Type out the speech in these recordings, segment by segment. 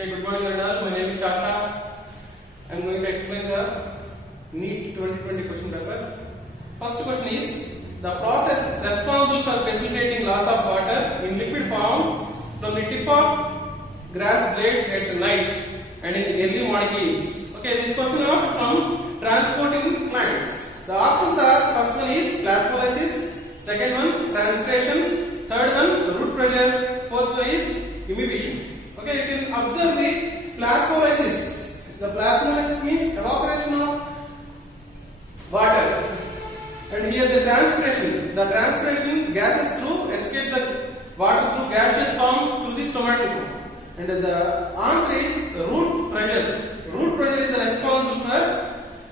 Hey, good morning, Arnal. My name is Shasha. I am going to explain the NEET 2020 question paper. First question is the process responsible for facilitating loss of water in liquid form from the tip of grass blades at night and in early morning is. Okay, this question asks from transporting plants. The options are: first one is plasmolysis, second one transpiration, third one root pressure, fourth one is imbibition. Okay, you can observe the plasmolysis. The plasmolysis means evaporation of water, and here the transpiration. The transpiration gases through escape the water through gaseous form to the stomatal. And the answer is root pressure. Root pressure is responsible for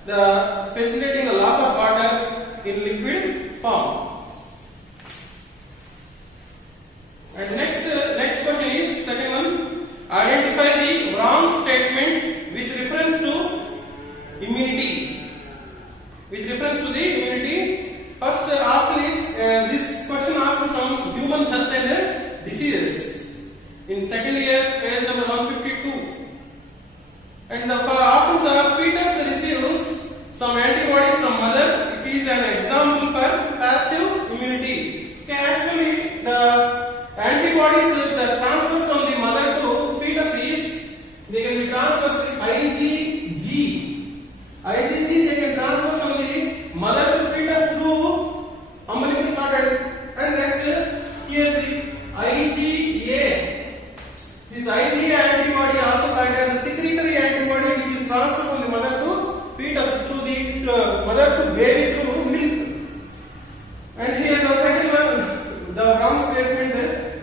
the facilitating the loss of water in liquid form. And next question is second one. Identify the wrong statement with reference to immunity. With reference to the immunity, first option is this question asked from human health and diseases in second year, page number 152. And the options are: fetus receives some antibodies from mother. It is an example for passive immunity. Okay, actually the antibodies which are transferred from the mother to fetus is, they can be transferred IgG. IgG they can transfer from the mother to fetus through umbilical cord. And next here the IgA. This IgA antibody also called as a secretory antibody, which is transferred from the mother to fetus through the mother to baby through milk. And here the second one, the wrong statement.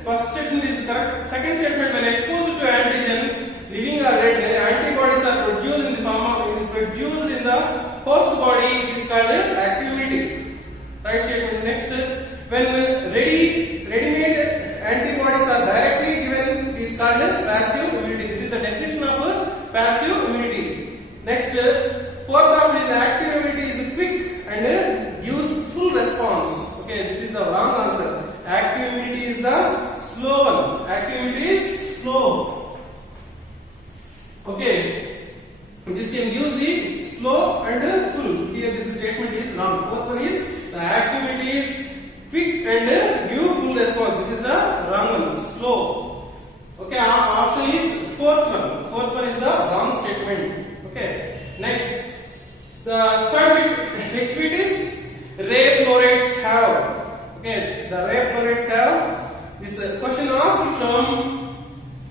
First statement is correct. Second statement: when exposed to antigen, living or dead, antibodies are produced in the host body. It is called active immunity. Right statement. Next, when ready-made antibodies are directly given, it is called passive immunity. This is the definition of passive immunity. Next, fourth option is active immunity is quick and gives full response. Okay, this is the wrong answer. Active immunity is the slow one. Active immunity is slow. Okay, this can use the slow and full. Here this statement is wrong. Fourth one is the active immunity is quick and give full response. This is the wrong one. Slow. Okay, our option is fourth one. Fourth one is the wrong statement. Okay, next, the next bit is ray fluorides have. Okay, the ray fluorides have. This question asked from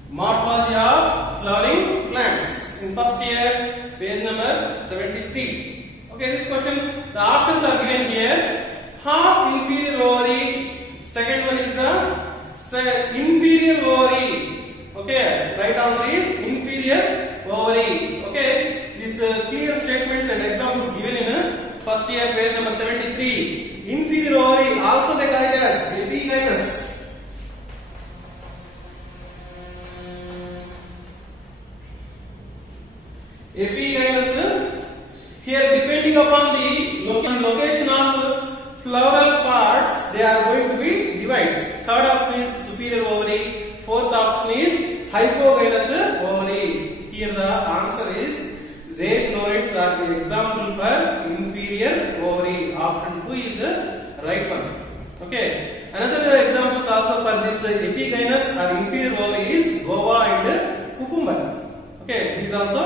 morphology of flowering plants in first year, page number 73. Okay, this question, the options are given here. Half inferior ovary. Second one is the inferior ovary. Okay, right answer is inferior ovary. Okay, these clear statements and examples given in first year, page number 73. Inferior ovary, also they call it as epigynous. Epigynous. Here, depending upon the location of floral parts, they are going to be divided. Third option is superior ovary. Fourth option is hypogynous ovary. Here the answer is ray fluorides are the example for inferior ovary. Option 2 is the right one. Okay. Another examples also for this epigynous or inferior ovary is guava and cucumber. Okay. These also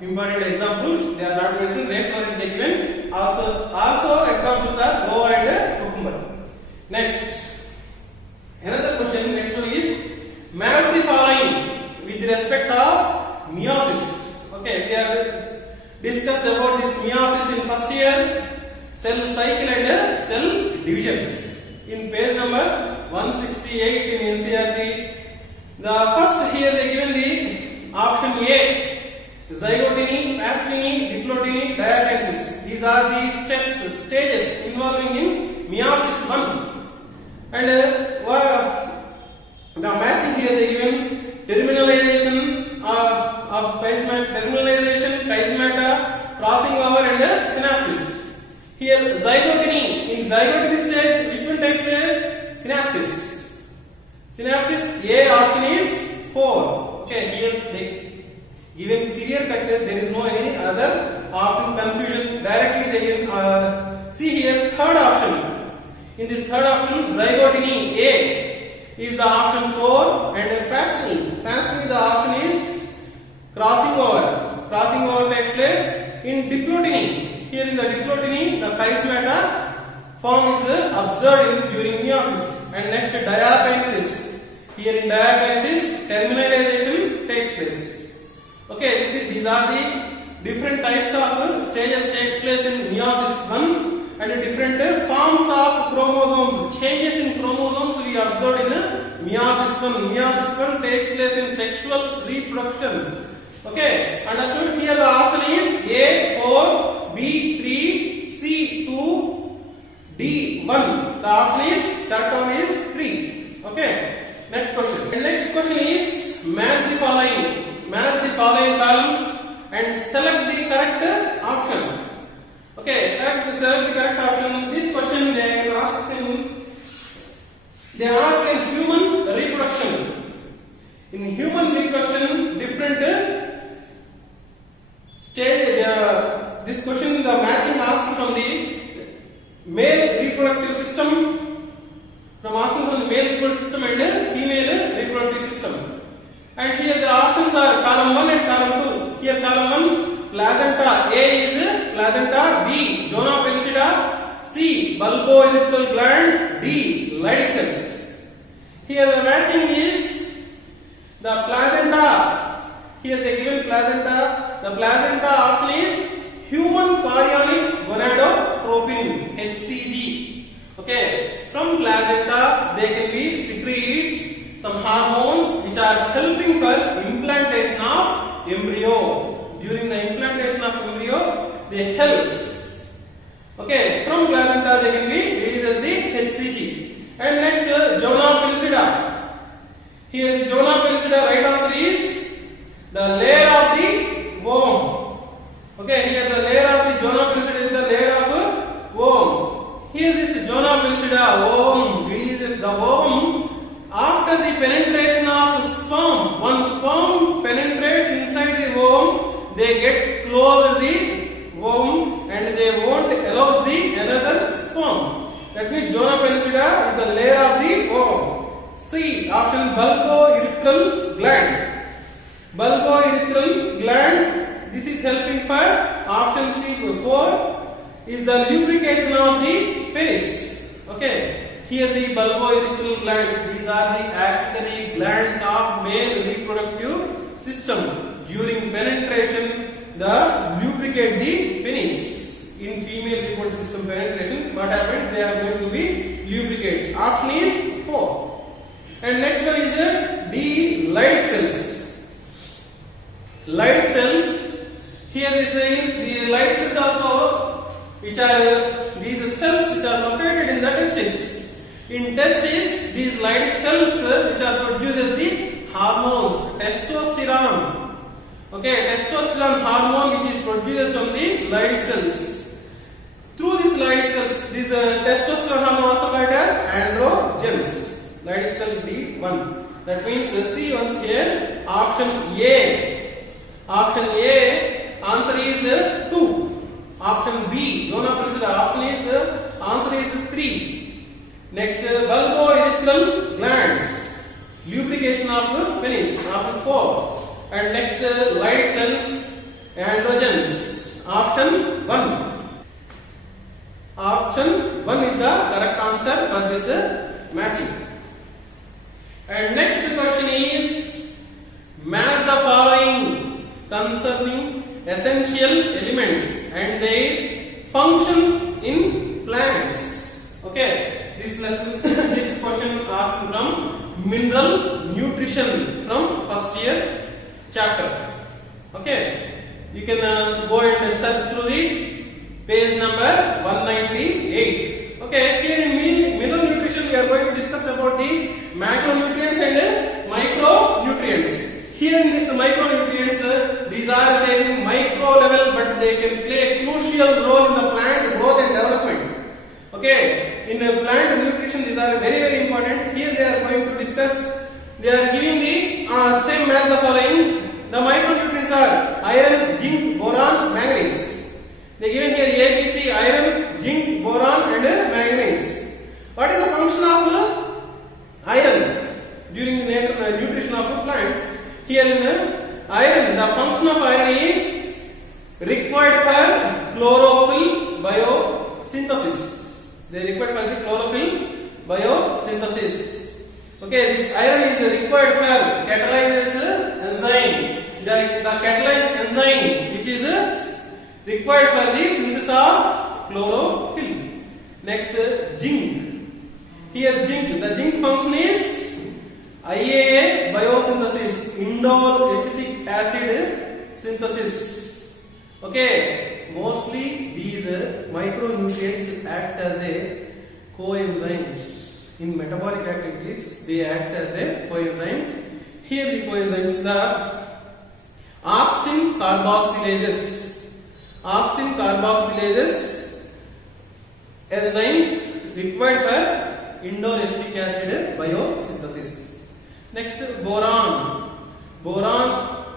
important examples. They are not mentioned. Ray fluoride they given. Also examples are guava and cucumber. Next. Another question. Next one is match the following with respect of meiosis. Okay, we have discussed about this meiosis in first year, cell cycle and cell division. In page number 168 in NCERT, the first here they given the option A: zygotiny, pasviny, diplotiny, diakinesis. These are the stages involving in meiosis 1. And the matching here they given terminalization of chymata, crossing over and synapses. Here zygotiny. In zygotiny stage, which one takes place? Synapses. Synapses. A option is 4. Okay, here they Given clear cut, there is no any other option confusion. Directly they can see here third option. In this third option, zygotiny A is the option 4, and passing the option is crossing over. Crossing over takes place in diplotiny. Here in the diplotiny, the chiasmata form is observed during meiosis. And next, diakinesis. Here in diakinesis, terminalization takes place. Okay, these are the different types of stages takes place in meiosis 1, and different forms of chromosomes. Changes in chromosomes we observed in meiosis 1. Meiosis 1 takes place in sexual reproduction. Okay, understood? Here the option is A4, B3, C2, D1. The option is, correct one is 3. Okay, next question. The next question is match the following. Match the following columns and select the correct option. Okay, select the correct option. This question they ask in human reproduction. In human reproduction, different stage. This question the matching asked from the male reproductive system, asking from the male reproductive system and female reproductive system. And here the options are column 1 and column 2. Here column 1, placenta. A is placenta. B, zona pellucida. C, bulbourethral gland. D, Leydig cells. Here the matching is the placenta. Here they given placenta. The placenta option is human chorionic gonadotropin, HCG. Okay, from placenta they can be secretes some hormones which are helping for implantation of embryo. During the implantation of embryo, they helps. Okay, from placenta they can be released as the HCG. And next, zona pellucida. Here the zona pellucida right answer is the layer of the ovum. Okay, here the layer of the zona pellucida is the layer of ovum. Here this zona pellucida ovum releases the ovum. After the penetration of sperm, one sperm penetrates inside the ovum, they get close to the ovum and they won't allow the another sperm. That means zona pellucida is the layer of the ovum. C, option bulbourethral gland. Bulbourethral gland, this is helping for option C4 is the lubrication of the penis. Okay. Here the bulbourethral glands, these are the accessory glands of male reproductive system. During penetration, the lubricate the penis. In female reproductive system penetration, what happens? They are going to be lubricates. Option is 4. And next one is D, Leydig cells. Leydig cells. Here they say the Leydig cells also, which are these cells which are located in the testis. In testis, these Leydig cells which are produced as the hormones, testosterone. Okay, testosterone hormone which is produced from the Leydig cells. Through these Leydig cells, this testosterone hormone also called as androgens. Leydig cell D1. That means see once here, option A. Option A, answer is 2. Option B, zona pellucida, option is answer is 3. Next, bulbourethral glands, lubrication of penis, option 4. And next, Leydig cells, androgens, option 1. Option 1 is the correct answer for this matching. And next question is match the following concerning essential elements and their functions in plants. Okay. This lesson, this question asked from mineral nutrition from first year chapter. Okay, you can go and search through the page number 198. Okay, here in mineral nutrition we are going to discuss about the macronutrients and micronutrients. Here in this micronutrients, these are in micro level, but they can play a crucial role in the plant growth and development. Okay. In plant nutrition, these are very, very important. Here they are going to discuss. They are giving the same as the following. The micronutrients are manganese. They given here A, B, C, iron, zinc, boron and manganese. What is the function of iron during the nutrition of plants? Here in iron, the function of iron is required for chlorophyll biosynthesis. They required for the chlorophyll biosynthesis. Okay, this iron is required for catalysis enzyme. The catalyzed enzyme which is required for the synthesis of chlorophyll. Next, zinc. Here zinc, the zinc function is IAA biosynthesis, indole acetic acid synthesis. Okay, mostly these micronutrients act as a coenzymes. In metabolic activities, they act as a coenzymes. Here the coenzymes, the auxin carboxylases. Auxin carboxylases enzymes required for indole acetic acid biosynthesis. Next, boron. Boron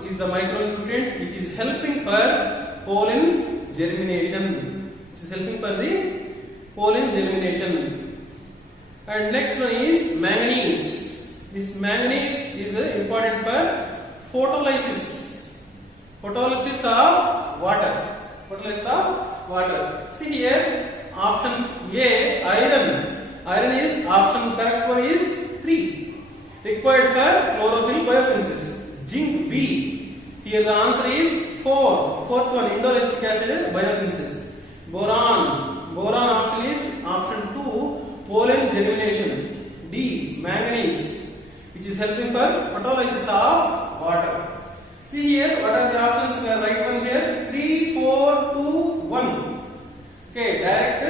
is the micronutrient which is helping for pollen germination. Which is helping for the pollen germination. And next one is manganese. This manganese is important for photolysis. Photolysis of water. Photolysis of water. See here, option A, iron. Iron is option correct one is 3. Required for chlorophyll biosynthesis. Zinc B. Here the answer is 4. Fourth one, indole acetic acid biosynthesis. Boron. Boron option is option 2. Pollen germination. D. Manganese, which is helping for photolysis of water. See here, what are the options? We are right one here. 3, 4, 2, 1. Okay, direct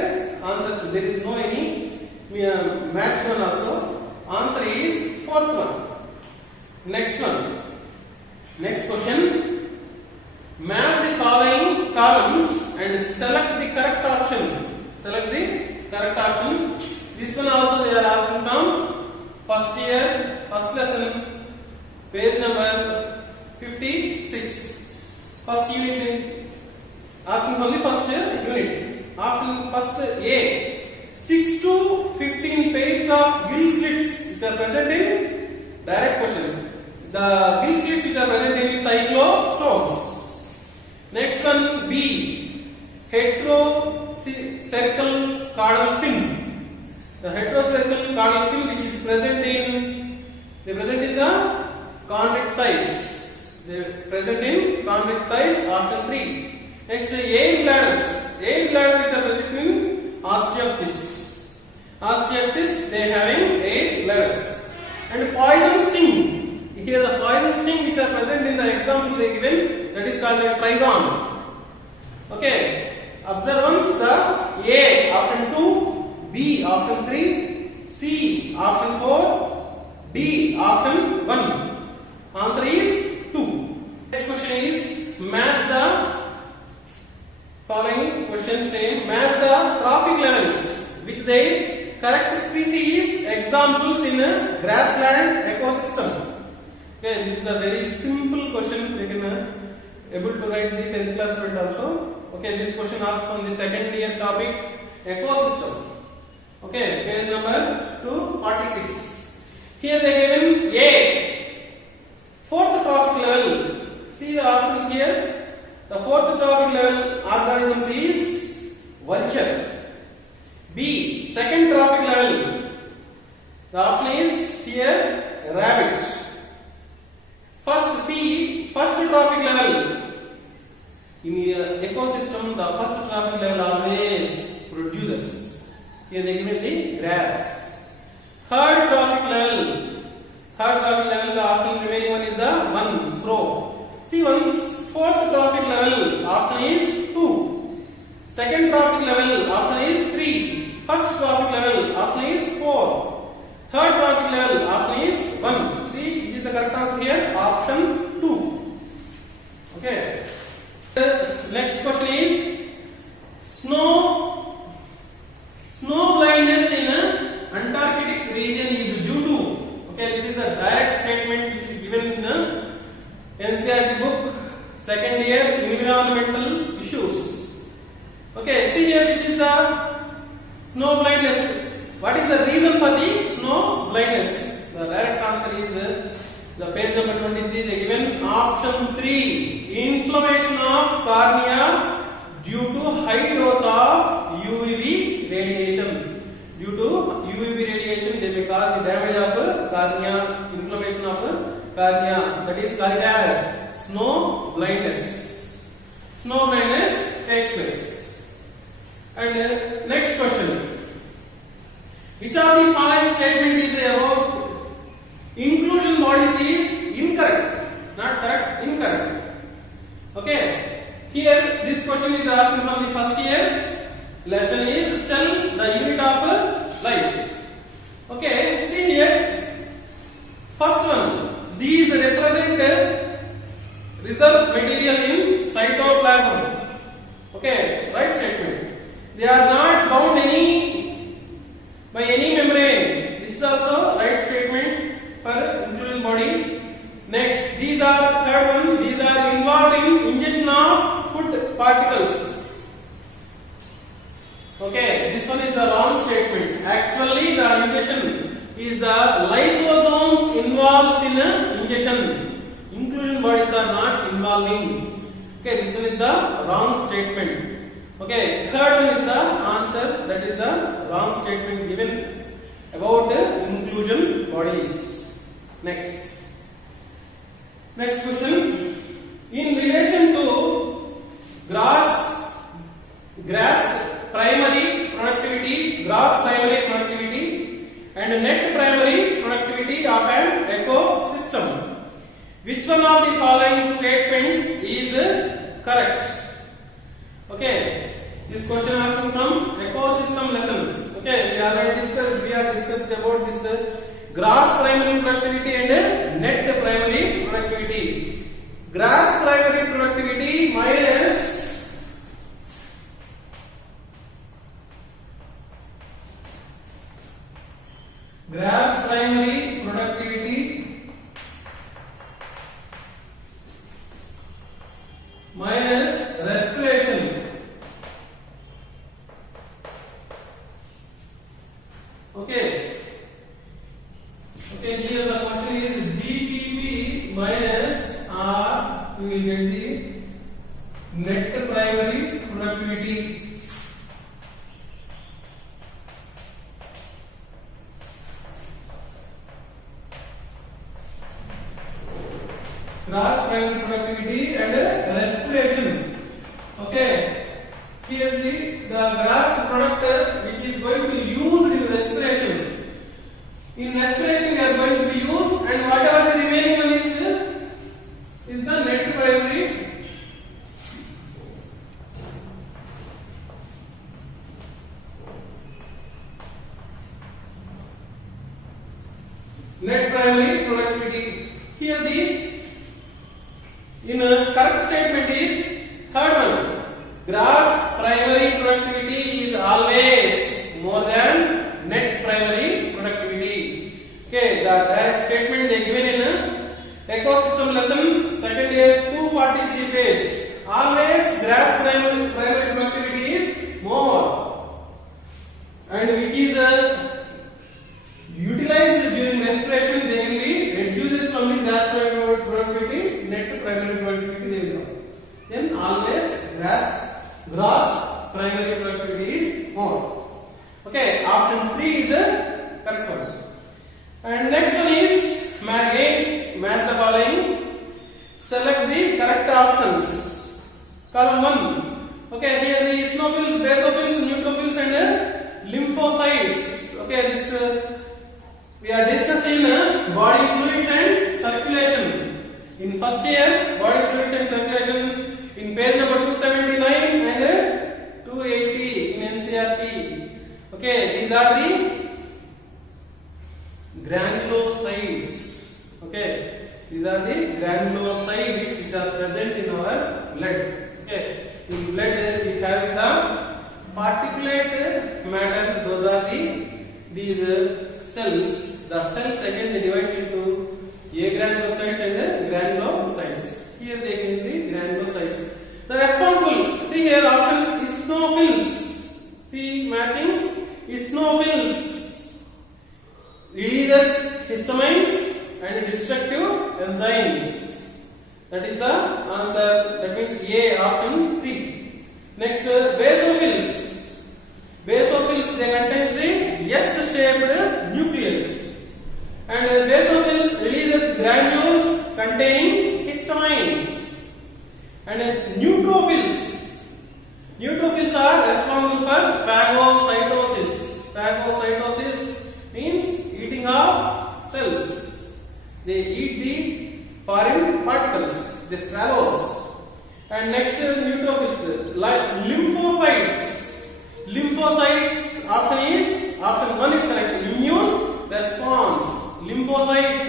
answers. There is no any match one also. Answer is fourth one. Next one. Next question. Match the following columns and select the correct option. Select the correct option. This one also they are asking from first year, first lesson, page number 56. First unit, asking from the first unit. Option first A, 6 to 15 pairs of gill slits which are present in direct question. The gill slits which are present in cyclostomes. Next one B, heterocercal caudal fin. The heterocercal caudal fin which is present in the chondrichthyes. They present in chondrichthyes, option 3. Next, air bladders. Air bladders which are present in Osteoctis. Osteoctis, they having air bladders. And poison sting. Here the poison sting which are present in the example they given, that is called a trigon. Okay. Observance, the A option 2. B option 3, C option 4, D option 1. Answer is 2. Next question is match the following question same. Match the trophic levels with the correct species examples in a grassland ecosystem. Okay, this is a very simple question. They can able to write the 10th class student also. Okay, this question asked from the second year topic ecosystem. Okay, page number 246. Here they given A, fourth trophic level. See the options here. The fourth trophic level organisms is vulture. B, second trophic level. The option is here rabbit. First C, first trophic level. In the ecosystem, the first trophic level always produces. Here they given the grass. Third trophic level. Third trophic level, the option remaining one is the one, crow. See once, fourth trophic level, option is 2. Second trophic level, option is 3. First trophic level, option is 4. Third trophic level, option is 1. See, which is the correct answer here? Option 2. Okay. Next question is snow blindness in Antarctic region is due to. Okay, this is a direct statement which is given in the NCERT book, second year environmental issue. Option 3, inflammation of cornea due to high dose of UVB radiation. Due to UVB radiation, they may cause the damage of cornea, inflammation of cornea. That is called as snow blindness. Snow blindness takes place. And next question: which of the following statement is about inclusion bodies is incorrect? Not correct, incorrect. Okay. Here, this question is asked from the first year. Lesson is cell, the unit of life. Okay. See here. First one. These represent reserve material in cytoplasm. Okay. Right statement. They are not bound by any membrane. This is also right statement for inclusion body. Next, these are third one. These are involved in ingestion of food particles. Okay, this one is the wrong statement. Actually, the ingestion is the lysosomes involved in ingestion. Inclusion bodies are not involving. Okay, this one is the wrong statement. Okay, third one is the answer. That is the wrong statement given about the inclusion bodies. Next. Next question. In relation to grass primary productivity and net primary productivity of an ecosystem, which one of the following statement is correct? Okay, this question asking from ecosystem lesson. Okay, we have discussed about this gross primary productivity and net primary productivity. Gross primary productivity minus gross primary productivity minus respiration. Okay. Okay, here the question is GPP minus R. We will get the net primary productivity. Gross primary productivity and respiration. Okay, here the gross product which is going to be used in respiration. In respiration, we are going to be used, and whatever the remaining one is the net primary. Net primary productivity. Here in a correct statement is third one. Gross primary productivity is always more than net primary productivity. Okay, the correct statement they given in ecosystem lesson, second year 243 page. Always gross primary productivity is more, and which is utilized during respiration, they will be reduces from the gross primary productivity, net primary productivity they will come. Then always gross primary productivity is more. Okay, option 3 is the correct one. And next one is match the following. Select the correct options. Column 1. Okay, here the eosinophils, basophils, neutrophils and lymphocytes. Okay, this we are discussing body fluids and circulation. In first year, body fluids and circulation in page number 279 and 280 in NCERT. Okay, these are the granulocytes. Okay, these are the granulocytes which are present in our blood. Okay, in blood we have the particulate matter. Those are these cells. The cells again they divide into agranulocytes and granulocytes. Here they can be granulocytes. The responsible. See here options eosinophils. See matching eosinophils. Releases histamines and destructive enzymes. That is the answer. That means A, option 3. Next, basophils. Basophils, they contains the S-shaped nucleus. And basophils releases granules containing histamines. And neutrophils. Neutrophils are responsible for phagocytosis. Phagocytosis means eating of cells. They eat the foreign particles, they swallows. And next, neutrophils, like lymphocytes. Lymphocytes, option 1 is correct. Immune response. Lymphocytes.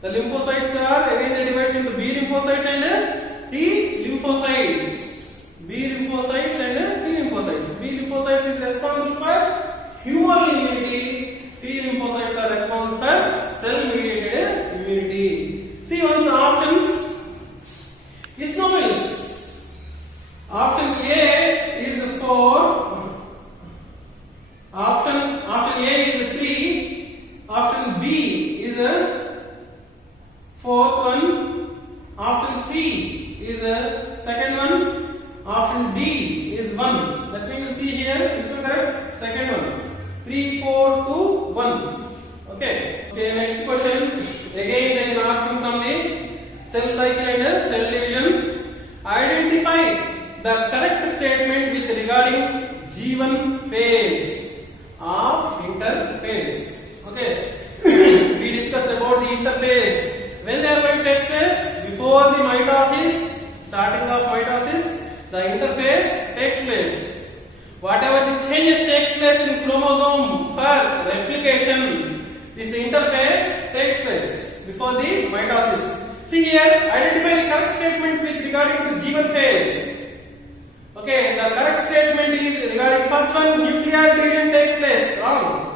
The lymphocytes are again they divided into B lymphocytes and T lymphocytes. B lymphocytes and T lymphocytes. B lymphocytes is responsible for humoral immunity. T lymphocytes are responsible for cell-mediated immunity. See once options. Eosinophils. Option A is 4. Option A is 3. Option B is a 4th one. Option C is a 2nd one. Option D is 1. That means see here, which is correct? 2nd one. 3, 4, 2, 1. Okay. Okay. Next question. Again, they are asking from the cell cycle and cell division. Identify the correct statement with regarding G1 phase of interphase. Okay. We discussed about the interphase. When they are going to take place? Before the mitosis, starting of mitosis, the interphase takes place. Whatever the changes takes place in chromosome for replication, this interphase takes place before the mitosis. See here, identify the correct statement with regarding to G1 phase. Okay, the correct statement is regarding first one, nuclear division takes place. Wrong.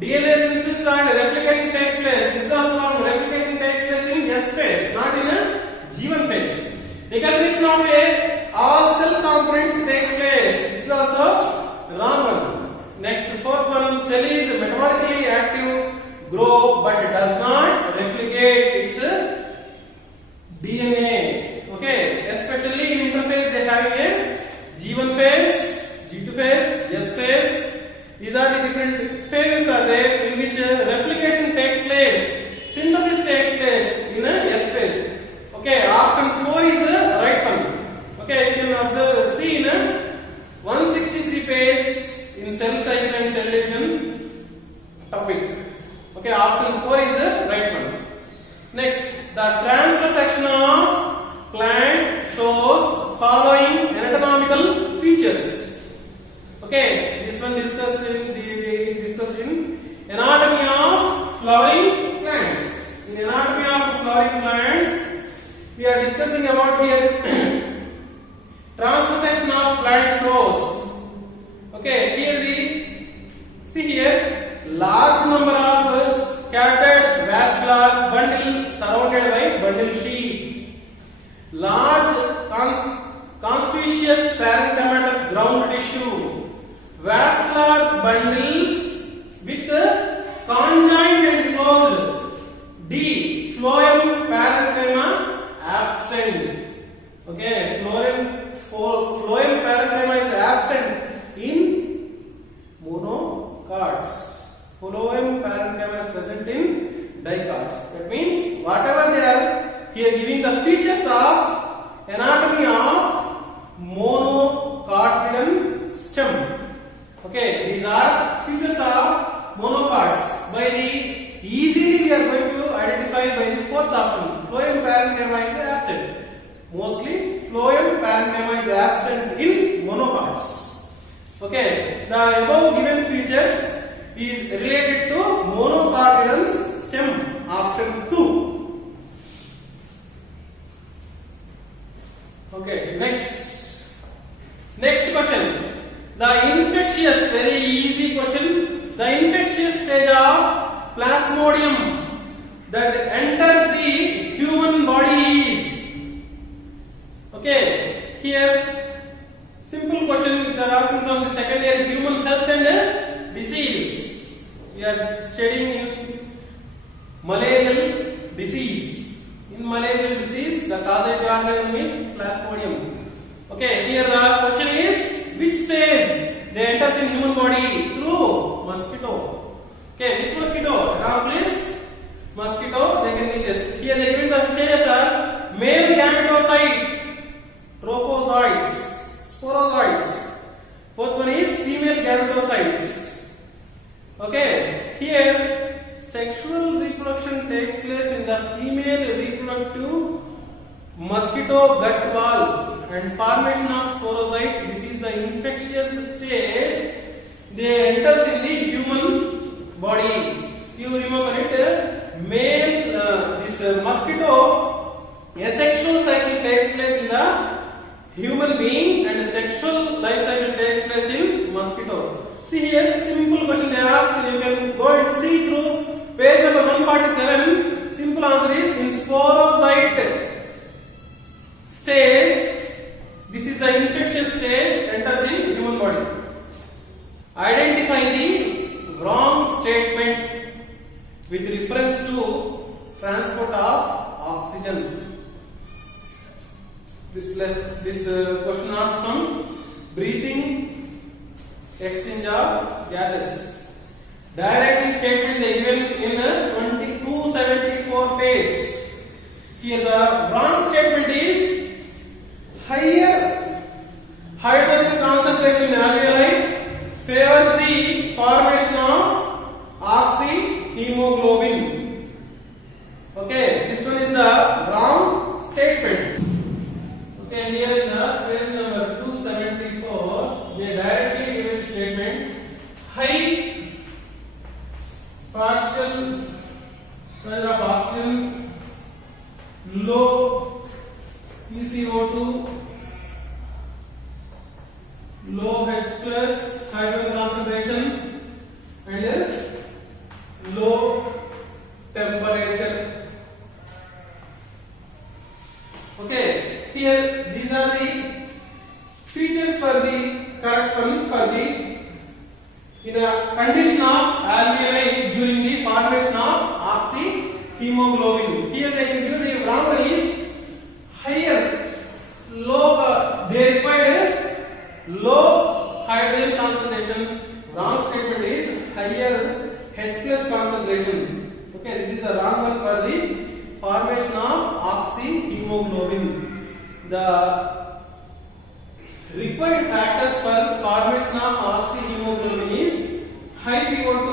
DNA synthesis and replication takes place. This is also wrong. Replication takes place in S phase, not in a G1 phase. Recognition of all cell components takes place. This is also wrong one. Next, fourth one, cell is metabolically active, grow but does not replicate its DNA. Okay, especially in interphase they have a G1 phase, G2 phase, S phase. These are the different phases are there in which replication takes place, synthesis takes place in a S phase. Okay, option 4 is the right one. Okay, you can observe, see in a 163 page in cell cycle and cell division topic. Okay, option 4 is the right one. Next, the transverse section of plant shows following anatomical features. Okay, this one discussed in anatomy of flowering plants. In anatomy of flowering plants, we are discussing about here transverse section of plant shows. Okay, here see here large number of scattered vascular bundle surrounded by bundle sheath. Large conspicuous parenchymatous ground tissue. Vascular bundles with conjoined and closed. D. Phloem parenchyma absent. Okay, phloem parenchyma is absent in monocots. Phloem parenchyma is present in dicots. That means whatever they are here giving the features of anatomy of monocotyledon stem. Okay, these are features of monocots. By the easily we are going to identify by the fourth option. Phloem parenchyma is absent. Mostly phloem parenchyma is absent in monocots. Okay, the above given features is related to monocotyledon's stem, option 2. Okay, next question. The infectious, very easy question. The infectious stage of Plasmodium that enters the human body is. Okay, here simple question which are asking from the second year human health and disease. We are studying in malarial disease. In malarial disease, the causative organism is Plasmodium. Okay, here the question is which stage they enters in human body? Through mosquito. Okay, which mosquito? Anopheles mosquito they can reach. Here they given the stages are male gametocyte, trophozoites, sporozoites. Fourth one is female gametocytes. Okay, here sexual reproduction takes place in the female reproductive mosquito gut wall and formation of sporozoite. This is the infectious stage. They enters in the human body. You remember it? Male this mosquito asexual cycle takes place in the human being and sexual life cycle takes place in mosquito. See here, simple question they ask. You can go and see through page number 147. Simple answer is in sporozoite stage. This is the infectious stage enters in human body. Identify the wrong statement with reference to transport of oxygen. This question asked from breathing, exchange of gases. Directly statement they given in 2274 page. Here the wrong statement is higher hydrogen concentration in alveoli favors the formation of oxyhemoglobin. Okay, this one is the wrong statement. Okay, here in the page number 274, they directly given statement high partial pressure of oxygen, low PCO2, low H plus hydrogen concentration, and low temperature. Okay, here these are the features for the correct one for the in a condition of alveoli during the formation of oxyhemoglobin. Here they can give the wrong one is higher low they required low hydrogen concentration. Wrong statement is higher H plus concentration. Okay, this is the wrong one for the formation of oxyhemoglobin. The required factors for formation of oxyhemoglobin is high PO2,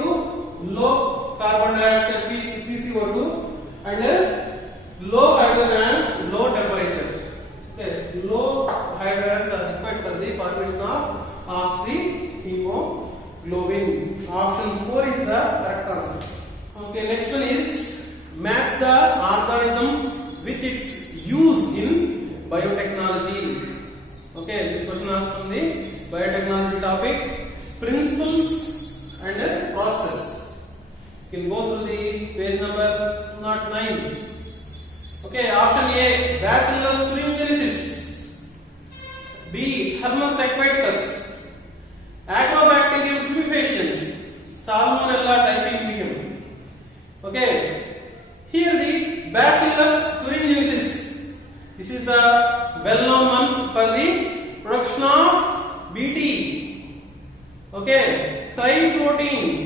low carbon dioxide PCO2, and low hydrogens, low temperature. Okay, low hydrogens are required for the formation of oxyhemoglobin. Option 4 is the correct answer. Okay, next one is match the organism with its use in biotechnology. Okay, this question asked from the biotechnology topic, principles and process. You can go through the page number 9. Okay, option A Bacillus thuringiensis, B Hermus aquaticus, Agrobacterium tumefaciens, Salmonella typhimurium. Okay, here the Bacillus thuringiensis. This is the well-known one for the production of BT. Okay, cryproteins,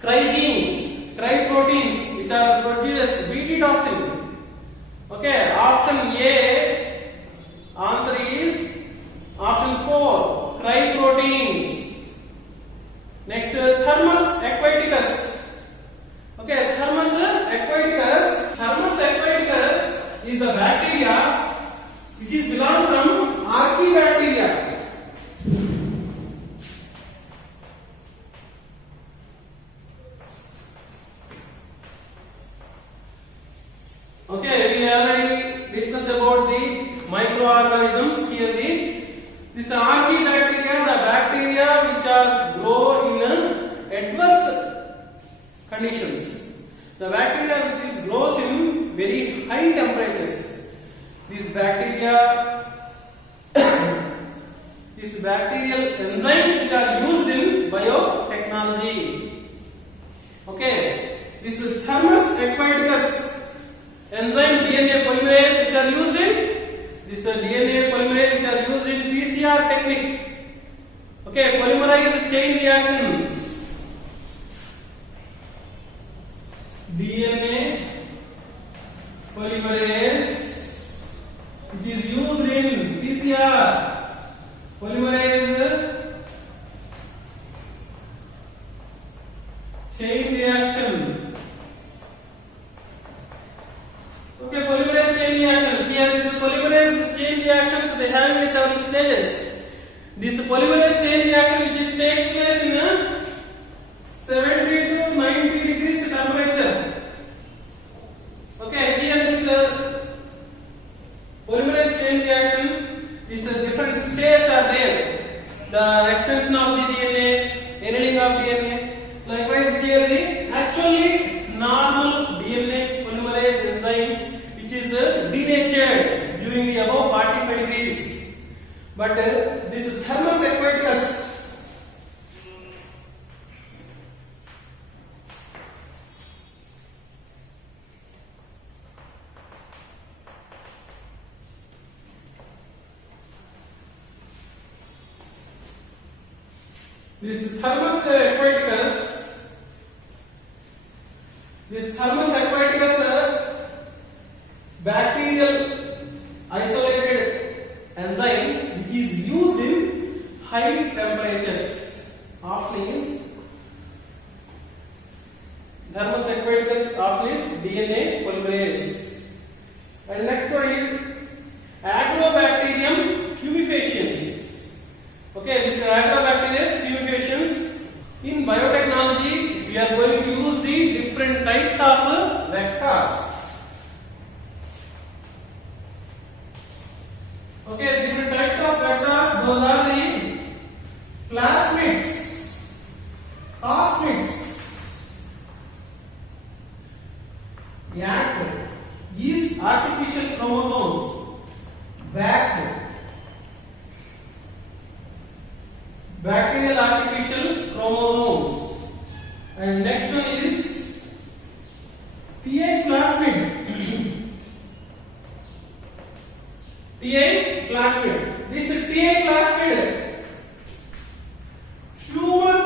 cryproteins which are produce BT toxin. Okay, option A answer is option 4 cryproteins. Next, Hermus aquaticus. Okay, Hermus aquaticus. Hermus aquaticus is a bacteria which is belong from Archaebacteria. Okay, we already discussed about the microorganisms. Here this Archaebacteria, the bacteria which are grow in adverse conditions. The bacteria which is grows in very high temperatures. These bacterial enzymes which are used in biotechnology. Okay, this Hermus aquaticus enzyme DNA polymerase which are used in this DNA polymerase which are used in PCR technique. Okay, polymerase chain reaction. DNA polymerase which is used in PCR. Polymerase chain reaction. Okay, polymerase chain reaction. Here this polymerase chain reactions, they have several stages. This polymerase chain reaction which is takes place in a 70 to 90 degrees temperature. Okay, here this polymerase chain reaction, these different stages are there. The extension of the DNA, annealing of DNA. Likewise, here the actually normal DNA polymerase enzyme which is denatured during the above 45 degrees. But this Thermus Aquaticus, this Thermus Aquaticus bacterial isolated enzyme which is used in high temperatures. Often is Thermus Aquaticus, often is DNA polymerase. And next one is Agrobacterium tumefaciens. Okay, this is Agrobacterium tumefaciens. In biotechnology, we are going to use the different types of vectors. Okay, different types of vectors. Those are the plasmids, cosmids, YAC, yeast artificial chromosomes, BAC, bacterial artificial chromosomes. And next one is PA plasmid. PA plasmid. This PA plasmid, tumor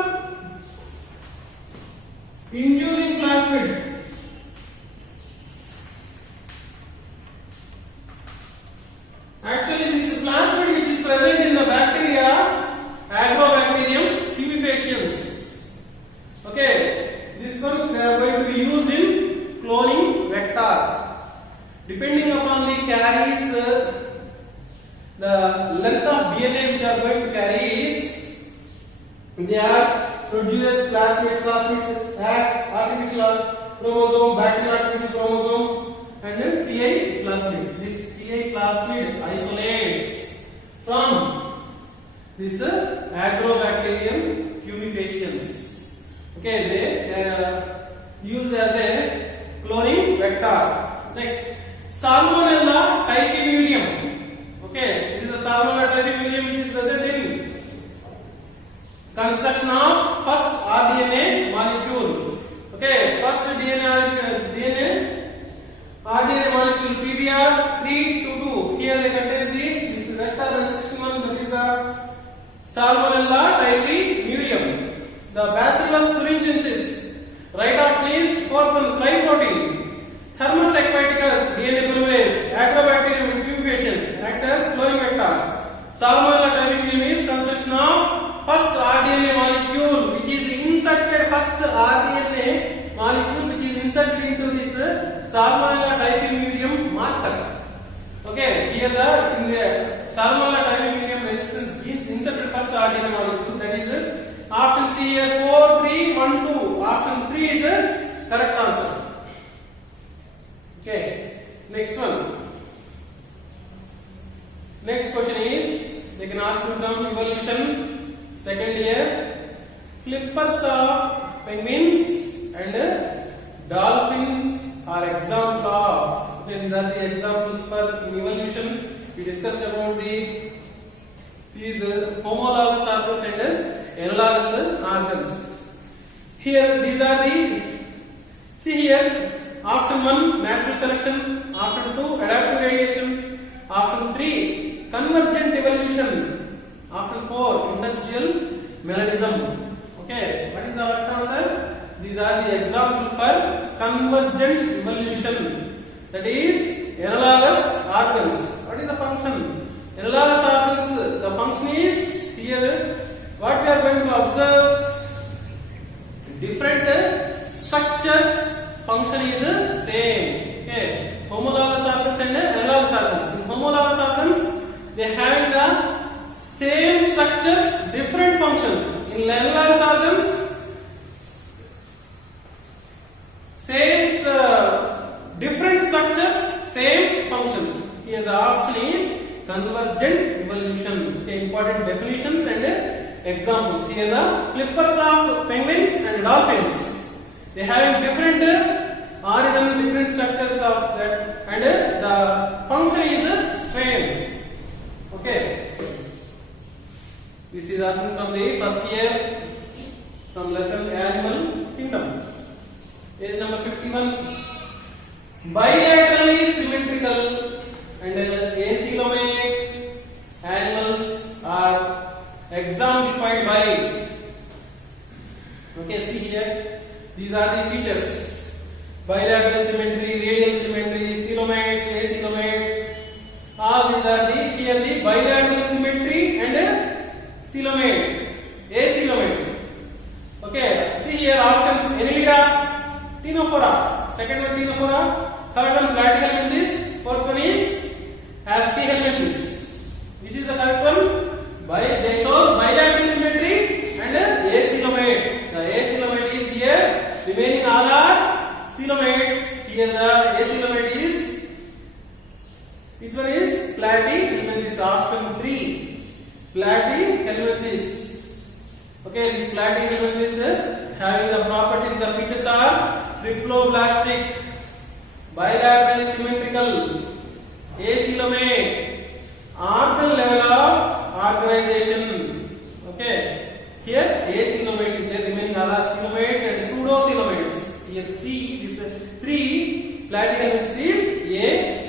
inducing plasmid. Actually, this plasmid which is present in the bacteria, Agrobacterium tumefaciens. Okay, this one they are going to be used in cloning vector. Depending upon the carries, the length of DNA which are going to carry is, they are produce plasmids, artificial chromosome, bacterial artificial chromosome, and then TA plasmid. This TA plasmid isolates from this Agrobacterium tumefaciens. Okay, they are used as a cloning vector. Next, Salmonella typhimurium. Okay, this is the Salmonella typhimurium which is present in construction of first RNA molecule. Okay, first RNA molecule PBR322. Here they contain the vector restriction one, that is the Salmonella typhimurium. The Bacillus thuringiensis, right of means fourth one, protein. Thermus Aquaticus, DNA polymerase, Agrobacterium tumefaciens acts as cloning vectors. Salmonella typhimurium is construction of first RNA molecule which is inserted, first RNA molecule which is inserted into this Salmonella typhimurium marker. Okay, here the in the Salmonella typhimurium resistance genes inserted first RNA molecule, that is option C here 4, 3, 1, 2. Option 3 is the correct answer. Okay, next one. Next question is, they can ask me from evolution second year. Flippers of penguins and dolphins are example of. Okay, these are the examples for evolution. We discussed about these homologous organs and analogous organs. Here these are the, see here Option 1 natural selection, option 2 adaptive radiation, option 3 convergent evolution, option 4 industrial mechanism. Okay, what is the correct answer? These are the examples for convergent evolution. That is analogous organs. What is the function? Analogous organs, the function is here. What we are going to observe, different structures, function is same. Okay, homologous organs and analogous organs. In homologous organs, they have the same structures, different functions. In analogous organs, same different structures, same functions. Here the option is convergent evolution. Okay, important definitions and examples. Here the flippers of penguins and dolphins. They have different origin, different structures of that, and the function is same. Okay. This is asking from the first year from lesson Animal Kingdom. Page number 51. Bilaterally symmetrical and acoelomate animals are exemplified by. Okay, see here. These are the features: bilateral symmetry, radial symmetry, coelomates, acoelomates. All these are the here the bilateral symmetry and coelomate, acoelomate. Okay, see here options: Annelida, Ctenophora. Second one Ctenophora. Third one Platyhelminthes. Fourth one is Aspyhelminthes. Which is the correct one? They shows bilateral symmetry and acoelomate. The acoelomate is here. Remaining all are coelomates. Here the acoelomate is. Which one is Platyhelminthes? Option 3. Platyhelminthes. Okay, these Platyhelminthes having the properties, the features are triploblastic, bilaterally symmetrical, acoelomate, organ level of organization. Okay, here acoelomate is there, remaining all are coelomates and pseudocoelomates. Here see this 3 platyhelminthes is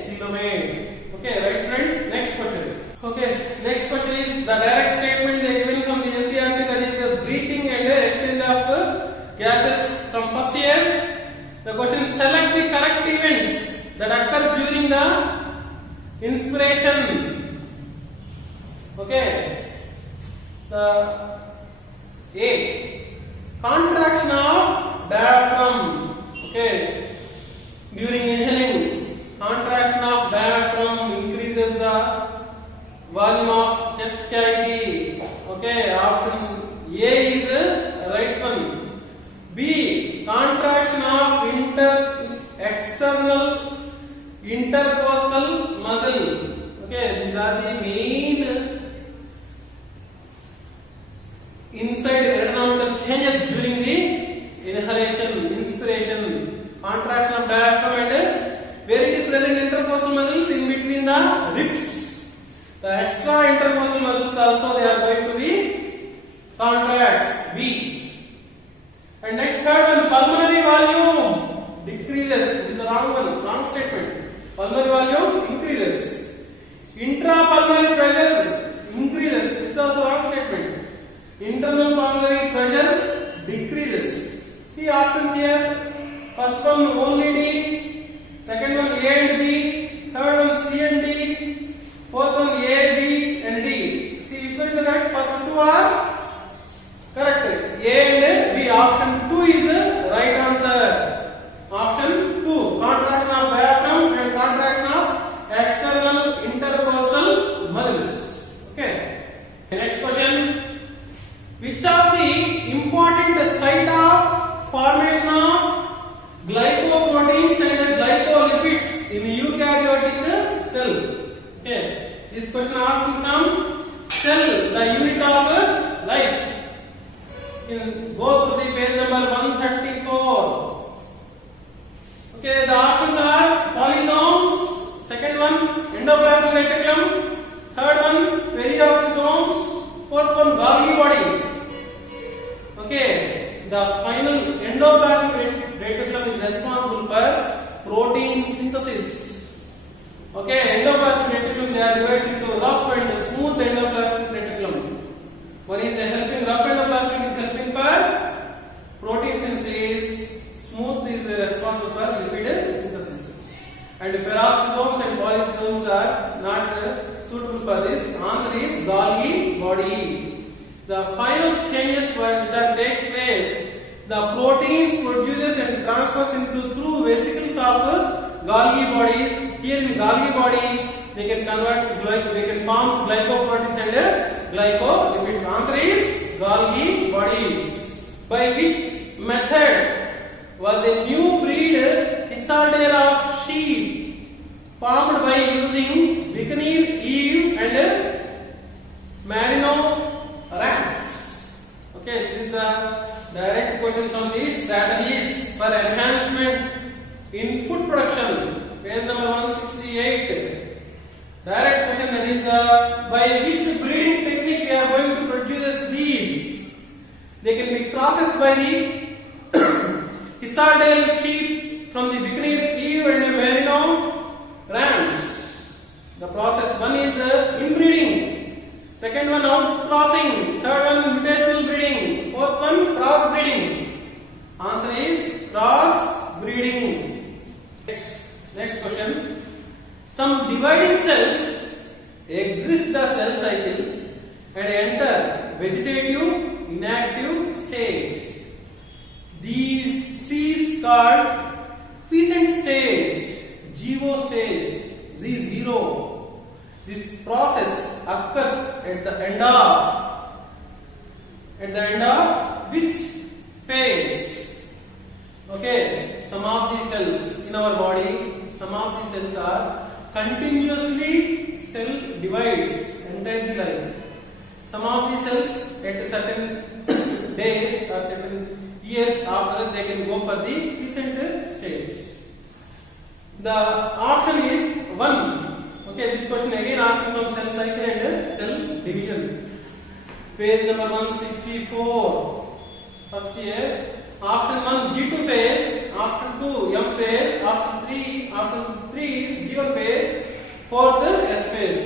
acoelomate. Okay, right friends. Next question. Okay, next question is the direct statement they given from the NCERT, that is breathing and exchange of gases from first year. The question is select the correct events that occur during the inspiration. Okay, the A, contraction of diaphragm. Okay, during inhaling, contraction of diaphragm increases the volume of chest cavity. Okay, option A is the right one. B, contraction of external intercostal muscle. Okay, these are the main inside aerodynamical changes during the inhalation, inspiration. Contraction of diaphragm and where it is present intercostal muscles in between the ribs. The extra intercostal muscles also they are going to be contracts. B. And next third one, pulmonary volume decreases. This is the wrong one, wrong statement. Pulmonary volume increases. Intrapulmonary pressure increases. This is also wrong statement. Internal pulmonary pressure decreases. See options here. First one only D. Second one A and B. Third one C and D. Fourth one A, B and D. See which one is the correct? First two are correct. A and B. Option 2 is the right answer. Option 2. Contraction of diaphragm and contraction of external intercostal muscles. Okay. Next question. Which of the important site of formation of glycoproteins and glycolipids in eukaryotic cell? Okay, this question asking from cell, the unit of life. You can go to the page number 134. Okay, the options are polysomes, second one endoplasmic reticulum, third one perioxysomes, fourth one Golgi bodies. Okay, the final endoplasmic reticulum is responsible for protein synthesis. Okay, endoplasmic reticulum, they are divided into rough and smooth endoplasmic reticulum. One is helping, rough endoplasmic is helping for protein synthesis, smooth is responsible for lipid synthesis. And peroxisomes and polysomes are not suitable for this. Answer is Golgi body. The final changes which are takes place, the proteins produces and transfers into through vesicles of Golgi bodies. Here in Golgi body, they can convert they can form glycoproteins and glycolipids. Answer is Golgi bodies. By which method was a new breed Hisardair of sheep formed by using Buccaneer Eve and Merino rams? Okay, this is a direct question from the strategies for enhancement in food production. Page number 168. Direct question, that is by which breeding technique we are going to produce these? They can be processed by the Hisardair sheep from the Buccaneer Eve and Merino rams. The process one is inbreeding, second one outcrossing, third one mutational breeding, fourth one cross breeding. Answer is cross breeding. Next question. Some dividing cells exist the cell cycle and enter vegetative inactive stage. These C is called quiescent stage, GO stage, Z0. This process occurs at the end of which phase? Okay, some of these cells in our body, some of these cells are continuously cell divides entirely life. Some of these cells at certain days or certain years after they can go for the quiescent stage. The option is 1. Okay, this question again asking from cell cycle and cell division. Page number 164. First year. Option 1 G2 phase, option 2 M phase, option 3 is G1 phase, fourth S phase.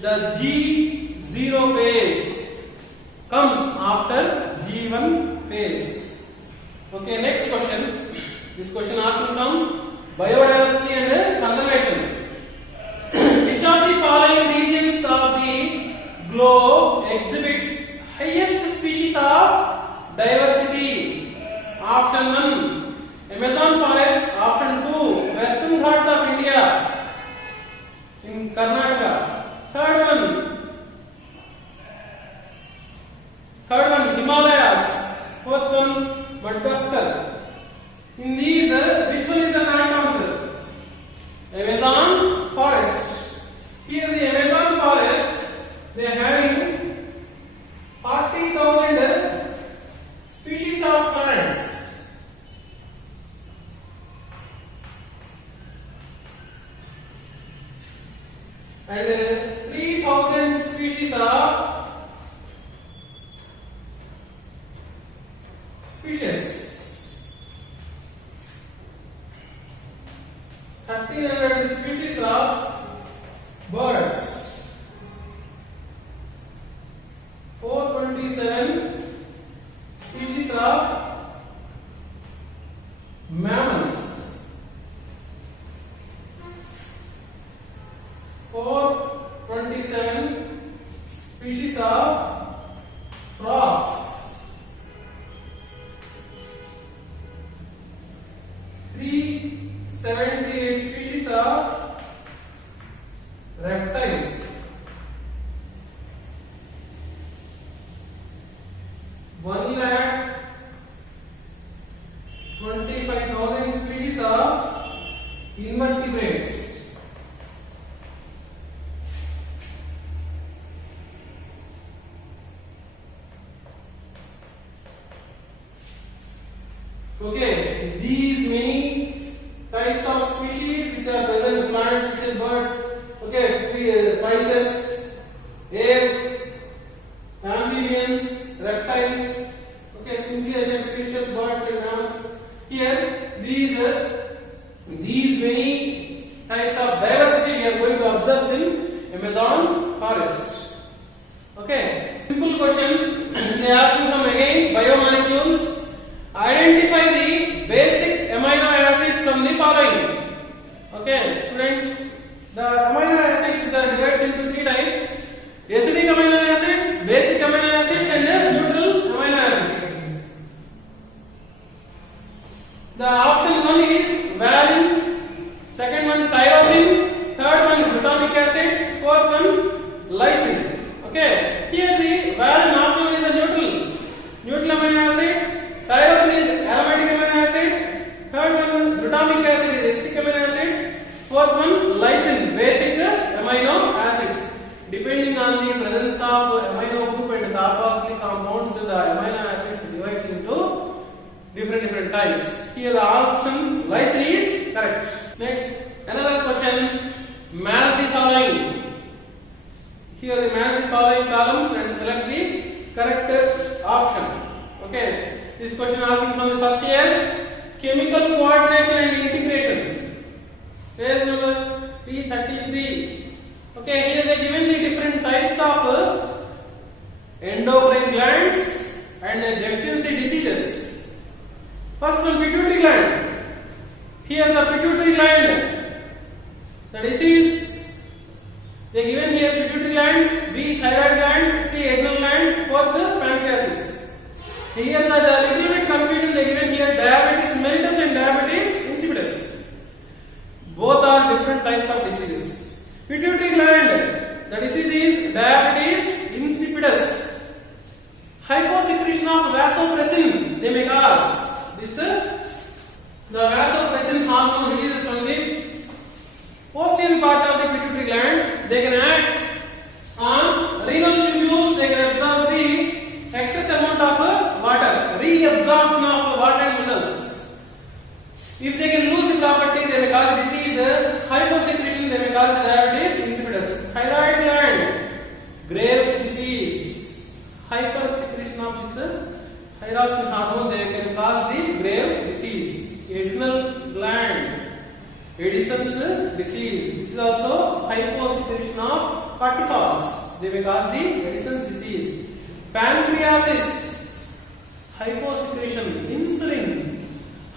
The G0 phase comes after G1 phase. Okay, next question. This question asking from biodiversity and conservation. Which of the following regions of the globe exhibits highest species of diversity? Option 1 Amazon forest, option 2 Western Ghats of India in Karnataka, third one Himalayas, fourth one Madagascar. In these, which one is the correct answer? Amazon forest. Here the Amazon forest, they are having 40,000 species of plants and 3,000 species of fishes, 1,300 species of birds, 427 species of mammals, 427 species of frogs, 378 species of reptiles, 1,25,000 species of invertebrates, okay, these many types of species which are present, plants, fishes, birds, okay, Pisces, apes, amphibians, reptiles, okay, simply as fishes, birds and mammals. Here these many types of diversity we are going to observe in Amazon forest. Okay, simple question. They ask you from again biomolecules. Identify the basic amino acids from the following. Okay, students, the amino acids are divided into three types: acidic amino acids, basic amino acids, and neutral amino acids. The option one is valine, second one tyrosine, third one glutamic acid, fourth one lysine. Okay, here the valine option is a neutral amino acid, tyrosine is aromatic amino acid, third one glutamic acid is acetic amino acid, fourth one lysine, basic amino acids. Depending on the presence of amino group and carboxylic compounds, the amino acids divides into different types. Here the option lysine is correct. Next, another question. Match the following. Here the match the following columns and select the correct option. Okay. This question asking from the first year. Chemical coordination and integration. Page number 333. Okay. Here they given the different types of endocrine glands and deficiency diseases. First one, pituitary gland. Here the pituitary gland, the disease they given here: pituitary gland, B thyroid gland, C adrenal gland, fourth pancreas. Here the little bit confusion they given here: diabetes mellitus and diabetes insipidus. Both are different types of diseases. Pituitary gland, the disease is diabetes insipidus. Hyposecretion of vasopressin they may cause. This the vasopressin hormone releases from the posterior part of the pituitary gland. They can act on renal tubules. They can absorb the excess amount of water, reabsorption of water and minerals. If they can lose the property, they may cause disease. Hyposecretion, they may cause diabetes insipidus. Thyroid gland, Graves' disease. Hypersecretion of this thyroxine hormone, they can cause the Graves' disease. Adrenal gland, Addison's disease. This is also hyposecretion of cortisols. They may cause the Addison's disease. Pancreasis, hyposecretion. Insulin,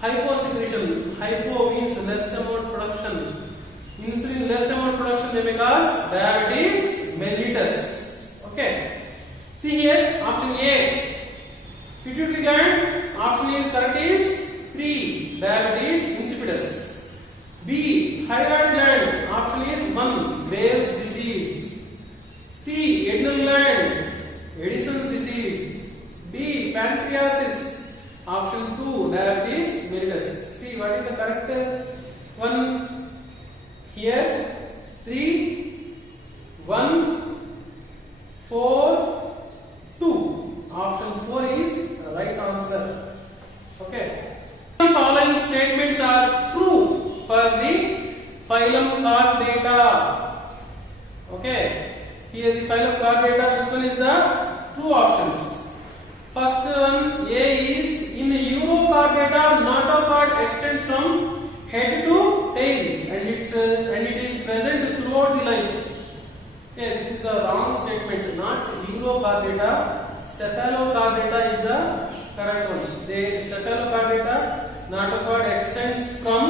hyposecretion. Hypo means less amount production. Insulin less amount production, they may cause diabetes mellitus. Okay. See here, option A, pituitary gland. Option is correct is 3, diabetes insipidus. B, thyroid gland. Option is 1, Graves' disease. C, adrenal gland, Addison's disease. D, pancreasis. Option 2, diabetes mellitus. See what is the correct one here? 3, 1, 4, 2. Option 4 is the right answer. Okay. The following statements are true for the phylum Chordata. Okay. Here the phylum Chordata, which one is the true options? First one, A is in Urochordata, notochord extends from head to tail and it is present throughout the life. Okay, this is the wrong statement. Not Urochordata. Cephalochordata is the correct one. The cephalochordata, notochord extends from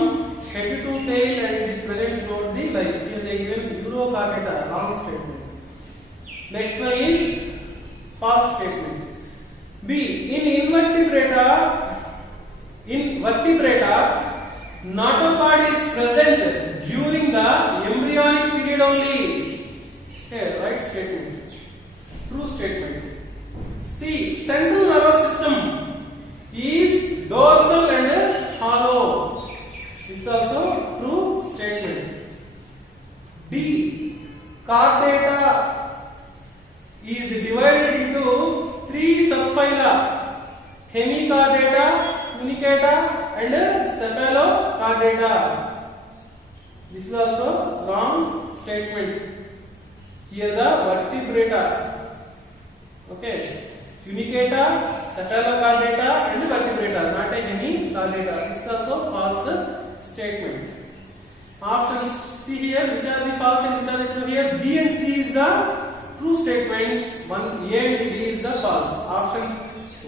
head to tail and it is present throughout the life. Here they given Urochordata, wrong statement. Next one is false statement. B, in vertebrata, notochord is present during the embryonic period only. Okay, right statement. True statement. C, central nervous system is dorsal and hollow. This is also true statement. D, chordata is divided into 3 subphyla: hemichordata, tunicata and cephalochordata. This is also wrong statement. Here the vertebrata. Okay. Tunicata, cephalochordata and vertebrata, not a hemichordata. This is also false statement. Options see here, which are the false and which are the true here. B and C is the true statements. One A and D is the false. Option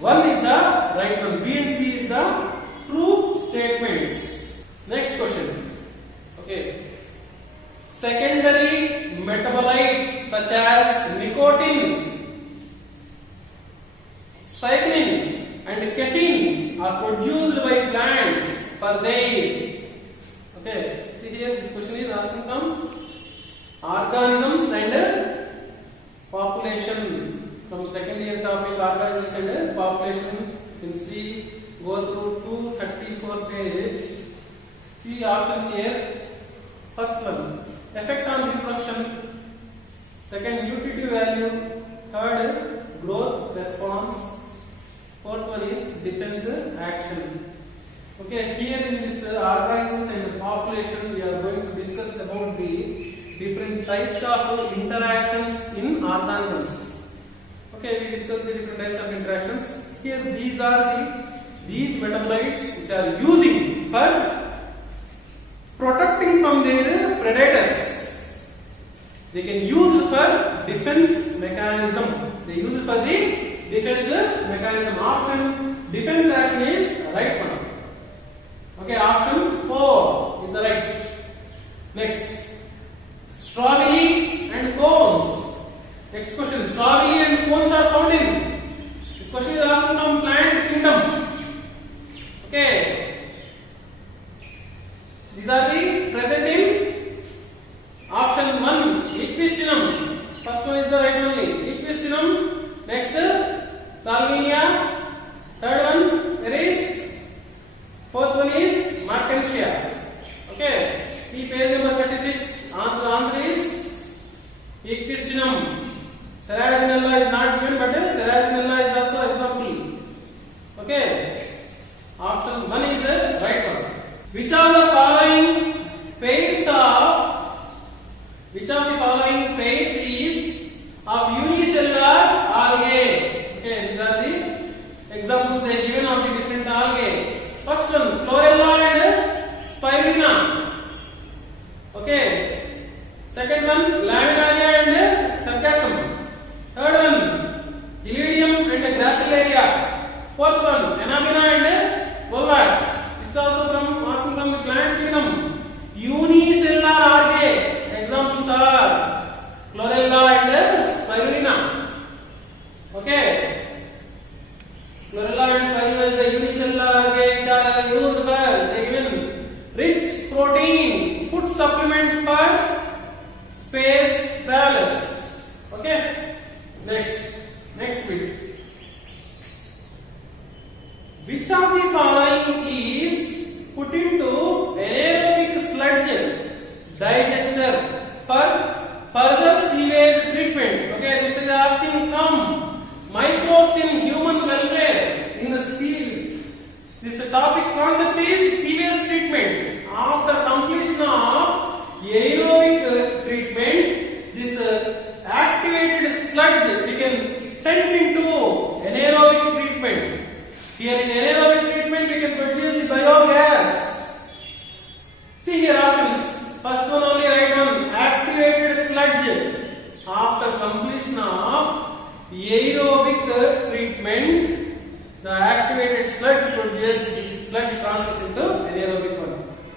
1 is the right one. B and C is the true statements. Next question. Okay. Secondary metabolites such as nicotine, strychnine and caffeine are produced by plants for their. Okay, see here, this question is asking from organisms and population. From second year topic, organisms and population. You can see, go through 234 page. See options here. First one, effect on reproduction. Second, nutritive value. Third, growth response. Fourth one is defensive action. Okay, here in this organisms and population, we are going to discuss about the different types of interactions in organisms. Okay, we discuss the different types of interactions. Here, these metabolites which are using for protecting from their predators. They can use for defense mechanism. They use it for the defense mechanism. Option defense action is right one. Okay, option 4 is the right. Next, Strobili and cones. Next question, Strobili and cones are found in. This question is asking from plant kingdom. Okay, these are the present in option 1, Equistinum. First one is the right only. Equistinum. Next, Salvinia. Third one, Eris. Fourth one is Martensia. Okay, see page number 36. Answer is Equistinum. Serraginella is not given, but Serraginella is also example. Okay, option 1 is the right one. Which of the following pairs is of unicellular algae? Okay, these are the examples they given of the different algae. First one, Chlorella and Spirulina. Okay. Second one, Laminaria and Sargassum. Third one, Ilidium and Gracilaria. Fourth one, Anabina and Volvax. This is also asking from the plant kingdom. Unicellular algae. Examples are Chlorella and Spirulina. Okay. Chlorella and Spirulina is the unicellular algae which are used for they given rich protein food supplement for space travelers. Okay. Next bit. Which of the following is put into aerobic sludge digester for further sewage treatment? Okay, this is asking from microbes in human welfare. In the sea, this topic concept is sewage treatment. After completion of aerobic treatment, this activated sludge we can send into anaerobic treatment. Here in anaerobic treatment we can produce the biogas. See here options. First one only right one. Activated sludge. After completion of aerobic treatment, the activated sludge produces this sludge transfers into anaerobic one.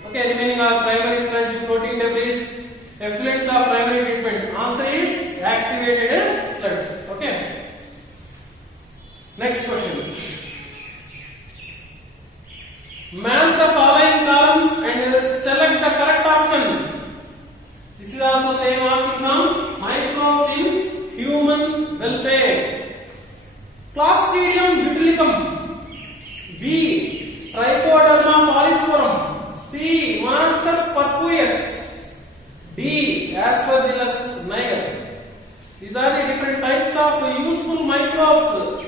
Okay, remaining are primary sludge, floating debris, effluents of primary treatment. Answer is activated sludge. Okay. Next question. Match the following columns and select the correct option. This is also same asking from microbes in human welfare. Clostridium botulicum. B. Trichoderma polysporum. C. Monascus purpureus. D. Aspergillus niger. These are the different types of useful microbes.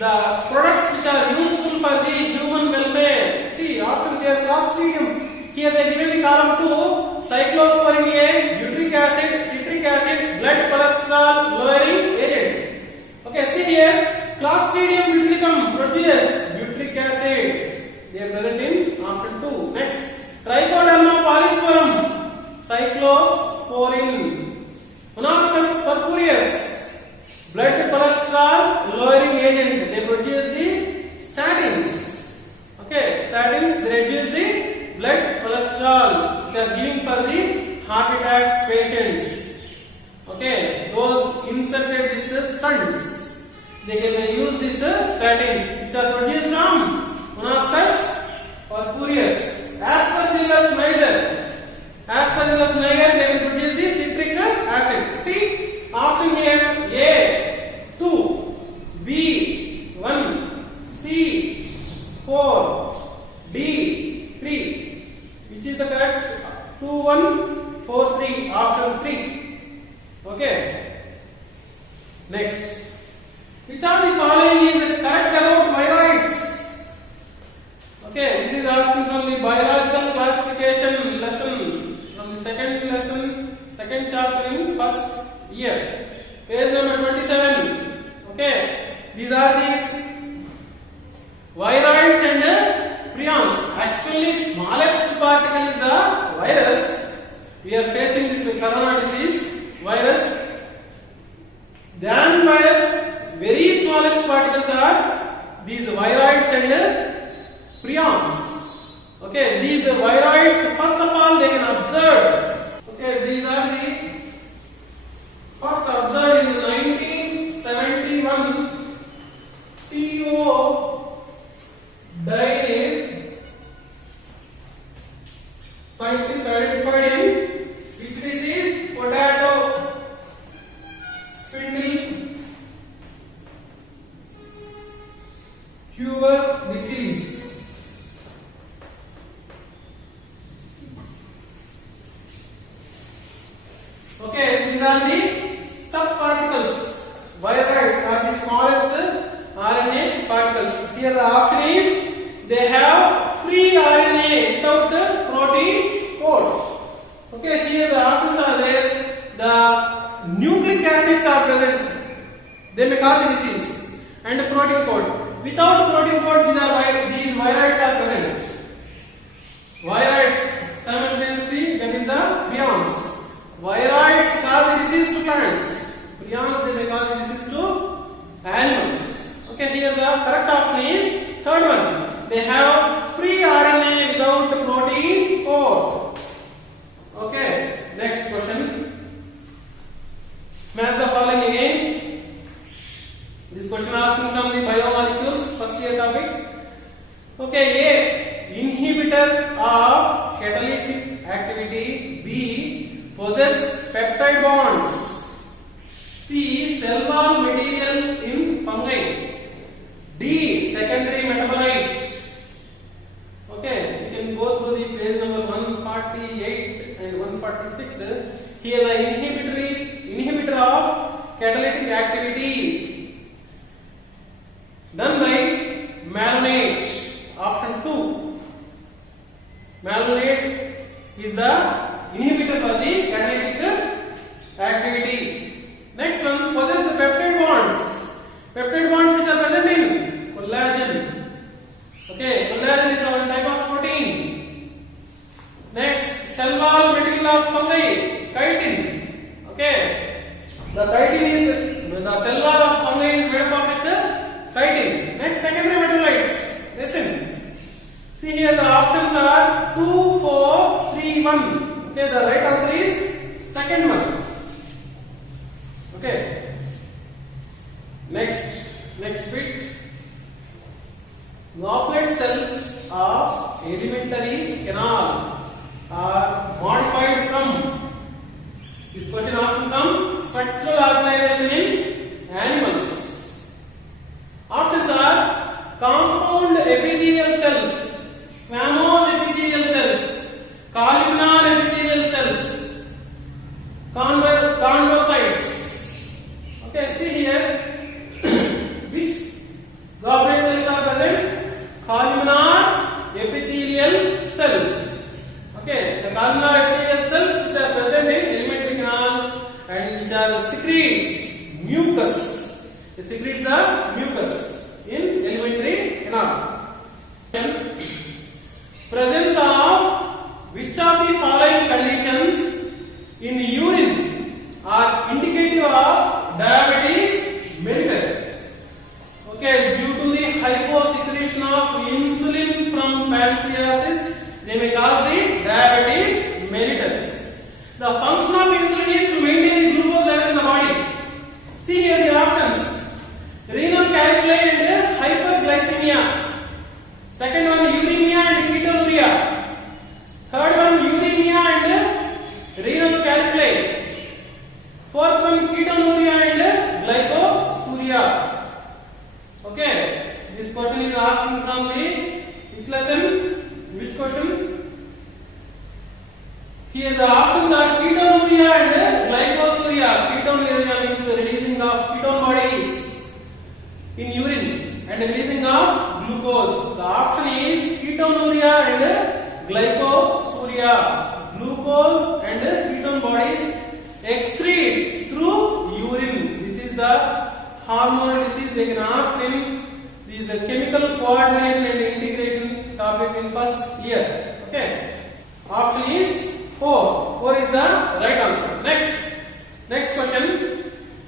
The products which are useful for the human welfare. See, options here, Clostridium. Here they given the column 2, cyclosporin A, butyric acid, citric acid, blood cholesterol lowering agent. Okay, see here, Clostridium botulicum produces butyric acid. They are present in option 2. Next, Trichoderma polysporum cyclosporin. Monoscus purpureus, blood cholesterol lowering agent. They produce the statins. Okay, statins, they reduce the blood cholesterol which are giving for the heart attack patients. Okay, those inserted these stents, they can use these statins which are produced from Monoscus purpureus. Aspergillus niger, Aspergillus niger, they will produce the citric acid. See, option here: A 2, B 1, C 4, D 3. Which is the correct? 2 1 4 3. Option 3. Okay. Next, which of the following is correct about viroids? Okay, this is asking from the biological classification lesson, from the second lesson, second chapter in first year, page number 27. Okay, these are the viroids and prions. Actually, smallest particle is the virus. We are facing this corona disease virus. Than virus, very smallest particles are these viroids and prions. Okay, these viroids, first of all, they can observe. Okay, these are the first observed in 1971. T.O. Dyer, scientist, identified in which disease? Potato spindle tuber disease. Okay, these are the subparticles. Viroids are the smallest RNA particles. Here the option is they have free RNA without the protein code. Okay, here the options are there. The nucleic acids are present. They may cause disease. And the protein code. Without protein code, these viroids are present. Viroids simultaneously, that is the prions. Viroids cause disease to plants. Prions, they may cause disease to animals. Okay, here the correct option is third one. They have free RNA without protein code. Okay, next question. Match the following again. This question asking from the biomolecules, first year topic. Okay, A, inhibitor of catalytic activity. B, possess peptide bonds. C, cell wall material in fungi. D, secondary metabolite. Okay, you can go through the page number 148 and 146. Here the inhibitor of catalytic activity done by malonate. Option 2. Malonate is the inhibitor for the catalytic activity. Next one, possess peptide bonds. Peptide bonds which are present in collagen. Okay, collagen is one type of protein. Next, cell wall material of fungi, chitin. Okay, the chitin is the cell wall of fungi is made up with the chitin. Next, secondary metabolite, resin. See here the options are 2, 4, 3, 1. Okay, the right answer is second one. Okay. Next bit. Goblet cells of alimentary canal are modified from. This question asking from structural organization in animals. Options are compound epithelial cells, squamous epithelial cells, columnar epithelial cells, chondrocytes. Okay, see here which goblet cells are present? Columnar epithelial cells. Okay, the columnar epithelial cells which are present in alimentary canal and which are secretes mucus. It secretes the mucus in alimentary canal. Presence of which of the following conditions they may cause the diabetes mellitus. The function of insulin is to maintain the glucose level in the body. See here the options: renal calculi and hyperglycemia. Second one, uremia and ketonuria. Third one, uremia and renal calculi. Fourth one, ketonuria and glycosuria. Okay, this question is asking from the which lesson? Which question? Here the options are ketonuria and glycosuria. Ketonuria means releasing of ketone bodies in urine and releasing of glucose. The option is ketonuria and glycosuria. Glucose and ketone bodies excretes through urine. This is the hormonal disease. They can ask in this chemical coordination and integration topic in first year. Okay. Option is 4. 4 is the right answer. Next question.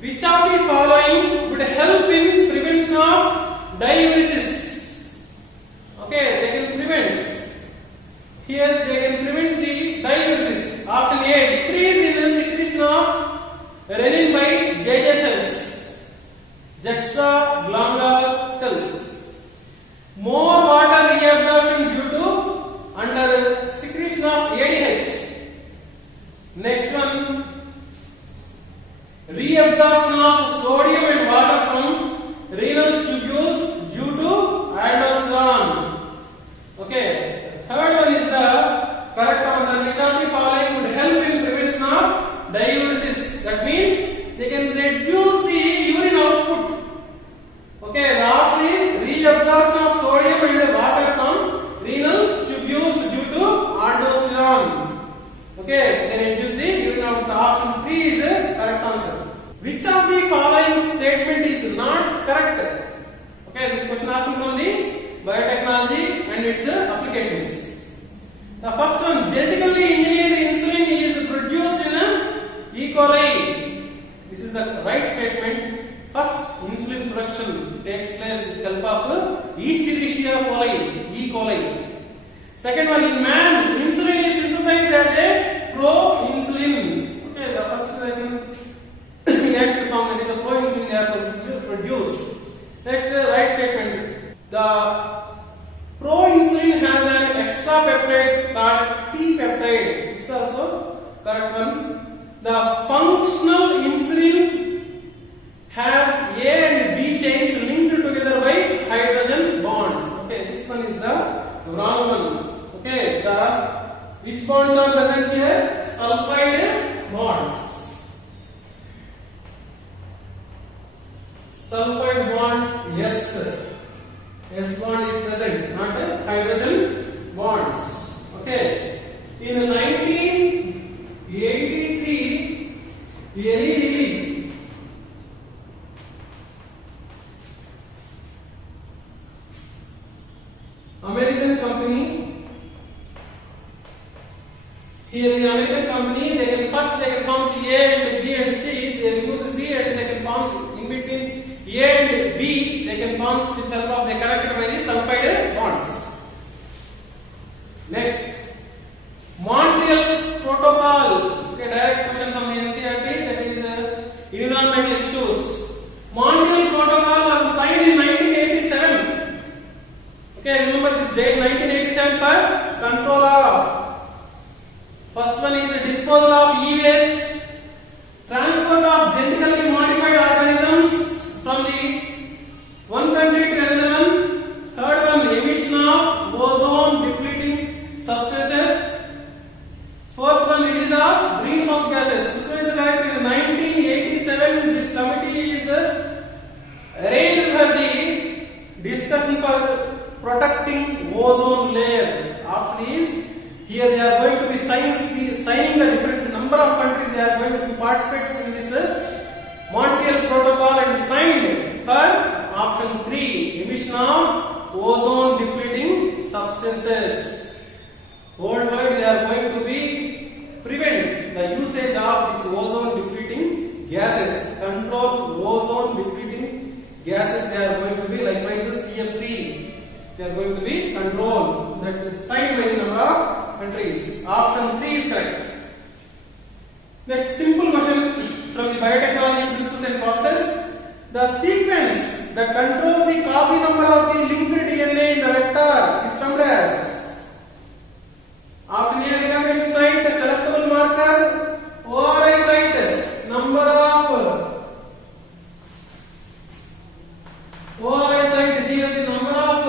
Which of the following would help in prevention of diuresis? Okay, they can prevent. Here they can prevent the diuresis. Option A, decrease in the secretion of renin by JJ cells, juxtaglomerular cells. More water reabsorption due to under secretion of ADH. Next one, reabsorption of sodium and water from renal tubules due to aldosterone. Okay, third one is the correct answer. Which of the following would help in prevention of diuresis? That means they can reduce the urine output. Okay, the option is reabsorption of sodium and water from renal tubules due to aldosterone. Okay, they reduce the urine output. Option 3 is the correct answer. Which of the following statement is not correct? Okay, this question asking from the biotechnology and its applications. The first one, genetically engineered insulin is produced in E. coli. This is the right statement. First, insulin production takes place with help of Escherichia coli, E. coli. Second one, in man, insulin is synthesized as a proinsulin. Okay, the first reactive form, that is a proinsulin, they are produced. Next, right statement. The proinsulin has an extra peptide called C peptide. This is also correct one. The functional insulin has A and B chains linked together by hydrogen bonds. Okay, this one is the wrong one. Okay, which bonds are present here? Sulfide bonds. Sulfide bonds, yes. S bond is present, not hydrogen bonds. Okay. In 1983, Eli Lilly American company. Here the American company, they can form A and B and C. They remove the C and they can form in between A and B. They can form with the help of the character by the sulfide bonds. Next, Montreal Protocol. Okay, direct question from the NCERT. That is environmental issues. Montreal Protocol was signed in 1987. Okay, remember this date, 1987, for control of. First one is disposal of e-waste, transport of genetically modified organisms from the one country to another one. Third one, emission of ozone depleting substances. Fourth one, release of greenhouse gases. This one is correct. In 1987, this committee is arranged for the discussion for protecting ozone layer. Option is, here they are going to be signing the different number of countries. They are going to participate in this Montreal Protocol and signed for option 3, emission of ozone depleting substances. Worldwide they are going to be prevent the usage of this ozone depleting gases, control ozone depleting gases. They are going to be likewise the CFC. They are going to be controlled. That is signed by the number of Next simple question from the biotechnology principles and process. The sequence that controls the copy number of the linked DNA in the vector is termed as option A recombination site, selectable marker, ORI site, number of ORI site, here the number of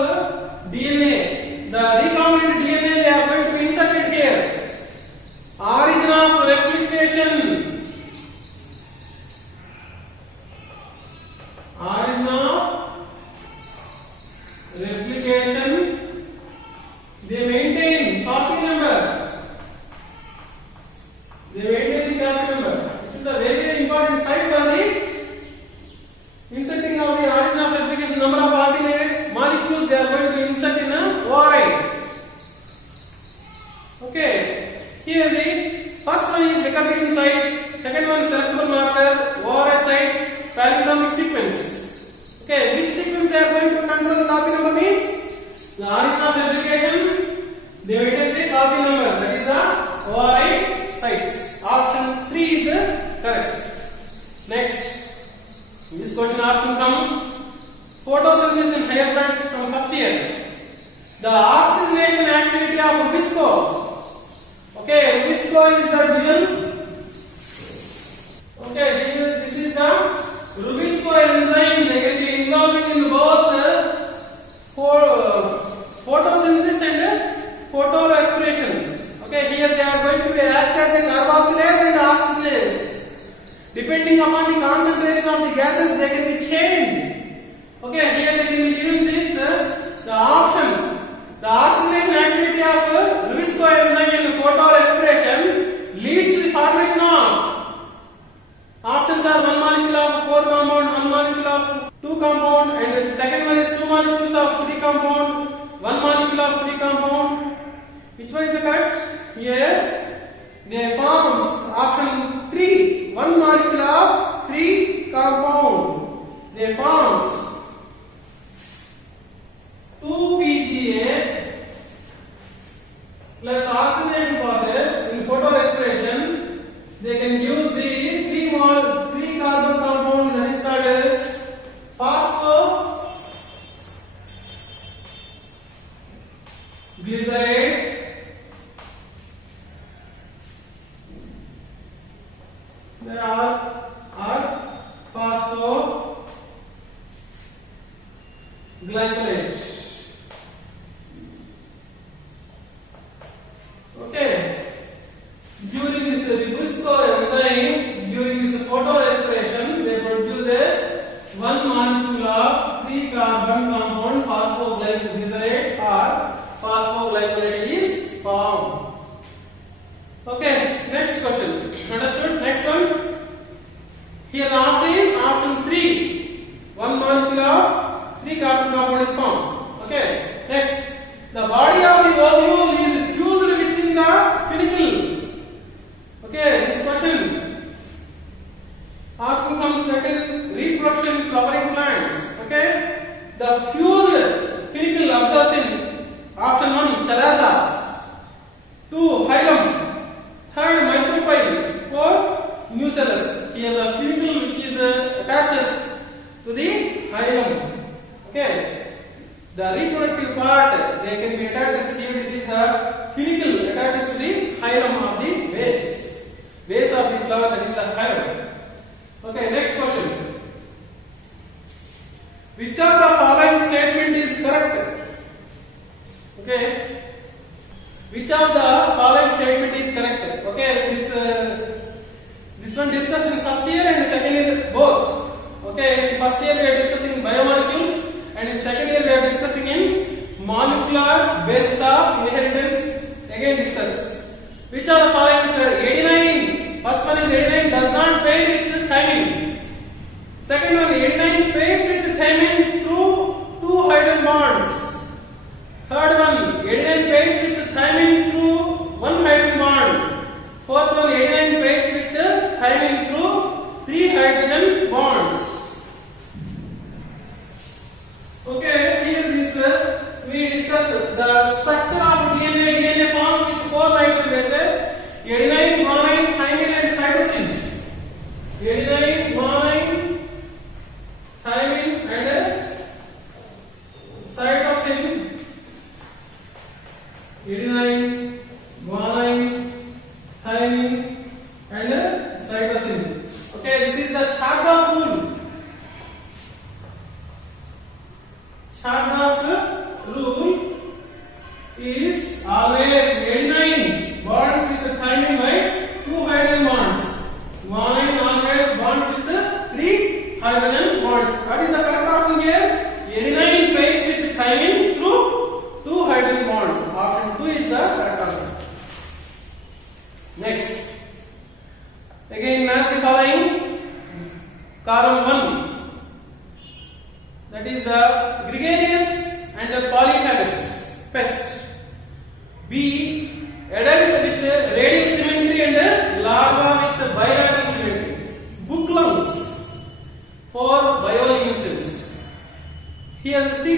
DNA, the recombinant DNA they are going to be inserted here. Origin of replication. Origin of replication. They maintain copy number. They maintain the copy number. This is a very, very important site for the inserting of the origin of replication. Number of RNA molecules they are going to insert in a ORI. Okay. Here the first one is recognition site, second one is selectable marker, ORI site, palindromic sequence. Okay, which sequence they are going to control the copy number means the origin of replication, they maintain the copy number, that is the ORI sites. Option 3 is correct. Next, this question asking from photosynthesis in higher plants from first year. The oxygenation activity of Rubisco. Okay, Rubisco is the dual. Okay, this is the Rubisco enzyme. They can be involving in both photosynthesis and photorespiration. Okay, here they are going to be act as a carboxylase and oxidase. Depending upon the concentration of the gases, they can be changed. Okay, here they can be given this the option. The oxidation activity of Rubisco enzyme in photorespiration leads to the formation of options are 1 molecule of 4 compound, 1 molecule of 2 compound, and the second one is 2 molecules of 3 compound, 1 molecule of 3 compound. Which one is the correct? Here they forms option 3, 1 molecule of 3 compound. They forms 2-PGA plus oxidation process in photorespiration. They can use the 3 carbon compound that is called phosphoglycerate. They are phosphoglycerate. Okay, during this Rubisco enzyme, during this photorespiration, they produces 1 molecule of 3 carbon compound phosphoglycerate or phosphoglycerate is formed. Okay, next question. Understood? Next one. Here the option is option 3. 1 molecule of 3 carbon compound is formed. Okay. Next, the body of the ovule is fused within the funicle. Okay, this question asking from certain reproduction flowering plants. Okay, the fused funicle occurs in option 1 chalaza, 2 hilum, 3rd micropyle, 4 nucellus. Here the funicle which is attaches to the hilum. Okay. The reproductive part they can be attached here. This is the funicle attaches to the hilum of the base of the flower, that is the hilum. Okay, next question. Which of the following statement is correct? Okay, which of the following statement is correct? Okay, this one discussed in first year and second year both. Okay, in first year we are discussing biomolecules. And in second year we are discussing in molecular basis of inheritance, again discussed. Which are the following is adenine? First one is adenine does not pair with thymine. Second one, adenine pairs with thymine through 2 hydrogen bonds. Third one, adenine pairs with thymine through 1 hydrogen bond. Fourth one, adenine pairs with thymine through 3 hydrogen bonds. Okay, here this we discuss the structure of DNA. DNA forms with 4 nitrogen bases: adenine, guanine, thymine, and cytosine.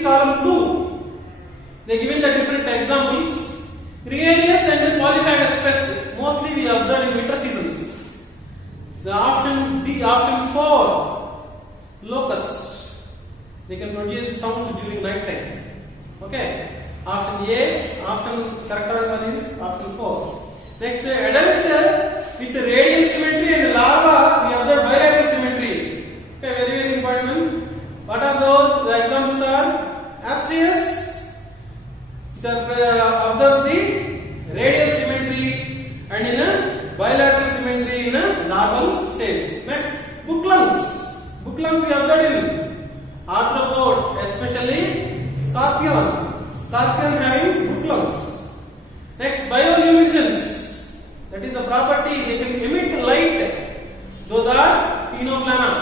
column 2. They given the different examples. Gregarious and polyphagous pest mostly we observe in winter seasons. The option D, option 4, locust. They can produce sounds during night time. Okay. Option A, option correct one is option 4. Next, adult with radial symmetry and larva we observe bilateral symmetry. Okay, very important. What are those? The examples are Astreus, which observes the radial symmetry and in a bilateral symmetry in a larval stage. Next, book lungs. Book lungs we observe in arthropods, especially scorpion. Scorpion having book lungs. Next, bioluminescence. That is a property, they can emit light. Those are Pinoplana.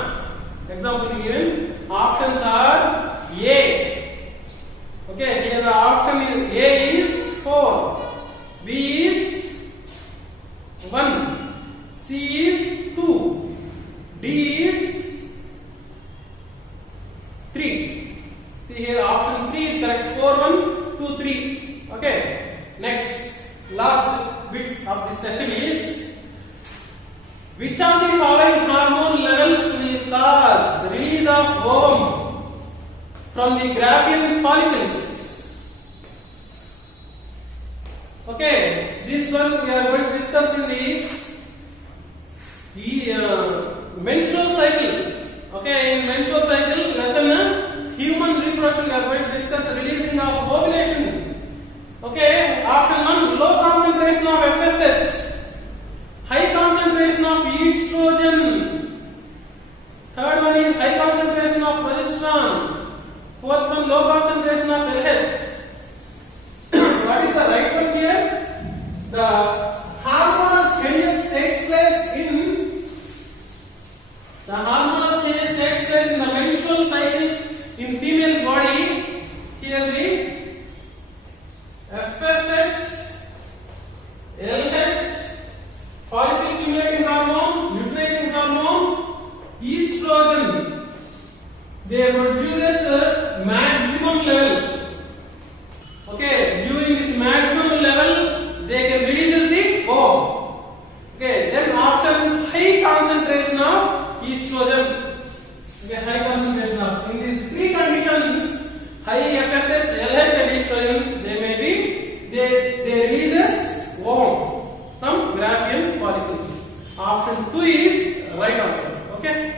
Example given. Options are A. Okay, here the option A is 4, B is 1, C is 2, D is 3. See here, option 3 is correct. 4, 1, 2, 3. Okay. Next, last bit of this session is, which of the following hormone levels will cause the release of ovum from the Graafian follicles? Okay, this one we are going to discuss in the menstrual cycle. Okay, in menstrual cycle lesson, human reproduction we are going to discuss releasing of ovulation. Okay, option 1, low concentration of FSH, high concentration of estrogen. Third one is high concentration of progesterone. Fourth one, low concentration of LH. What is the right one here? The hormonal changes takes place in the menstrual cycle in female's body. Here the FSH, LH, follicle stimulating hormone, luteinizing hormone, estrogen. They produce a maximum level. Okay, during this maximum level, they can release the ovum. Okay, then option high concentration of estrogen. Okay, high concentration of. In these three conditions, high FSH, LH, and estrogen, they releases ovum from Graafian follicles. Option 2 is right answer. Okay.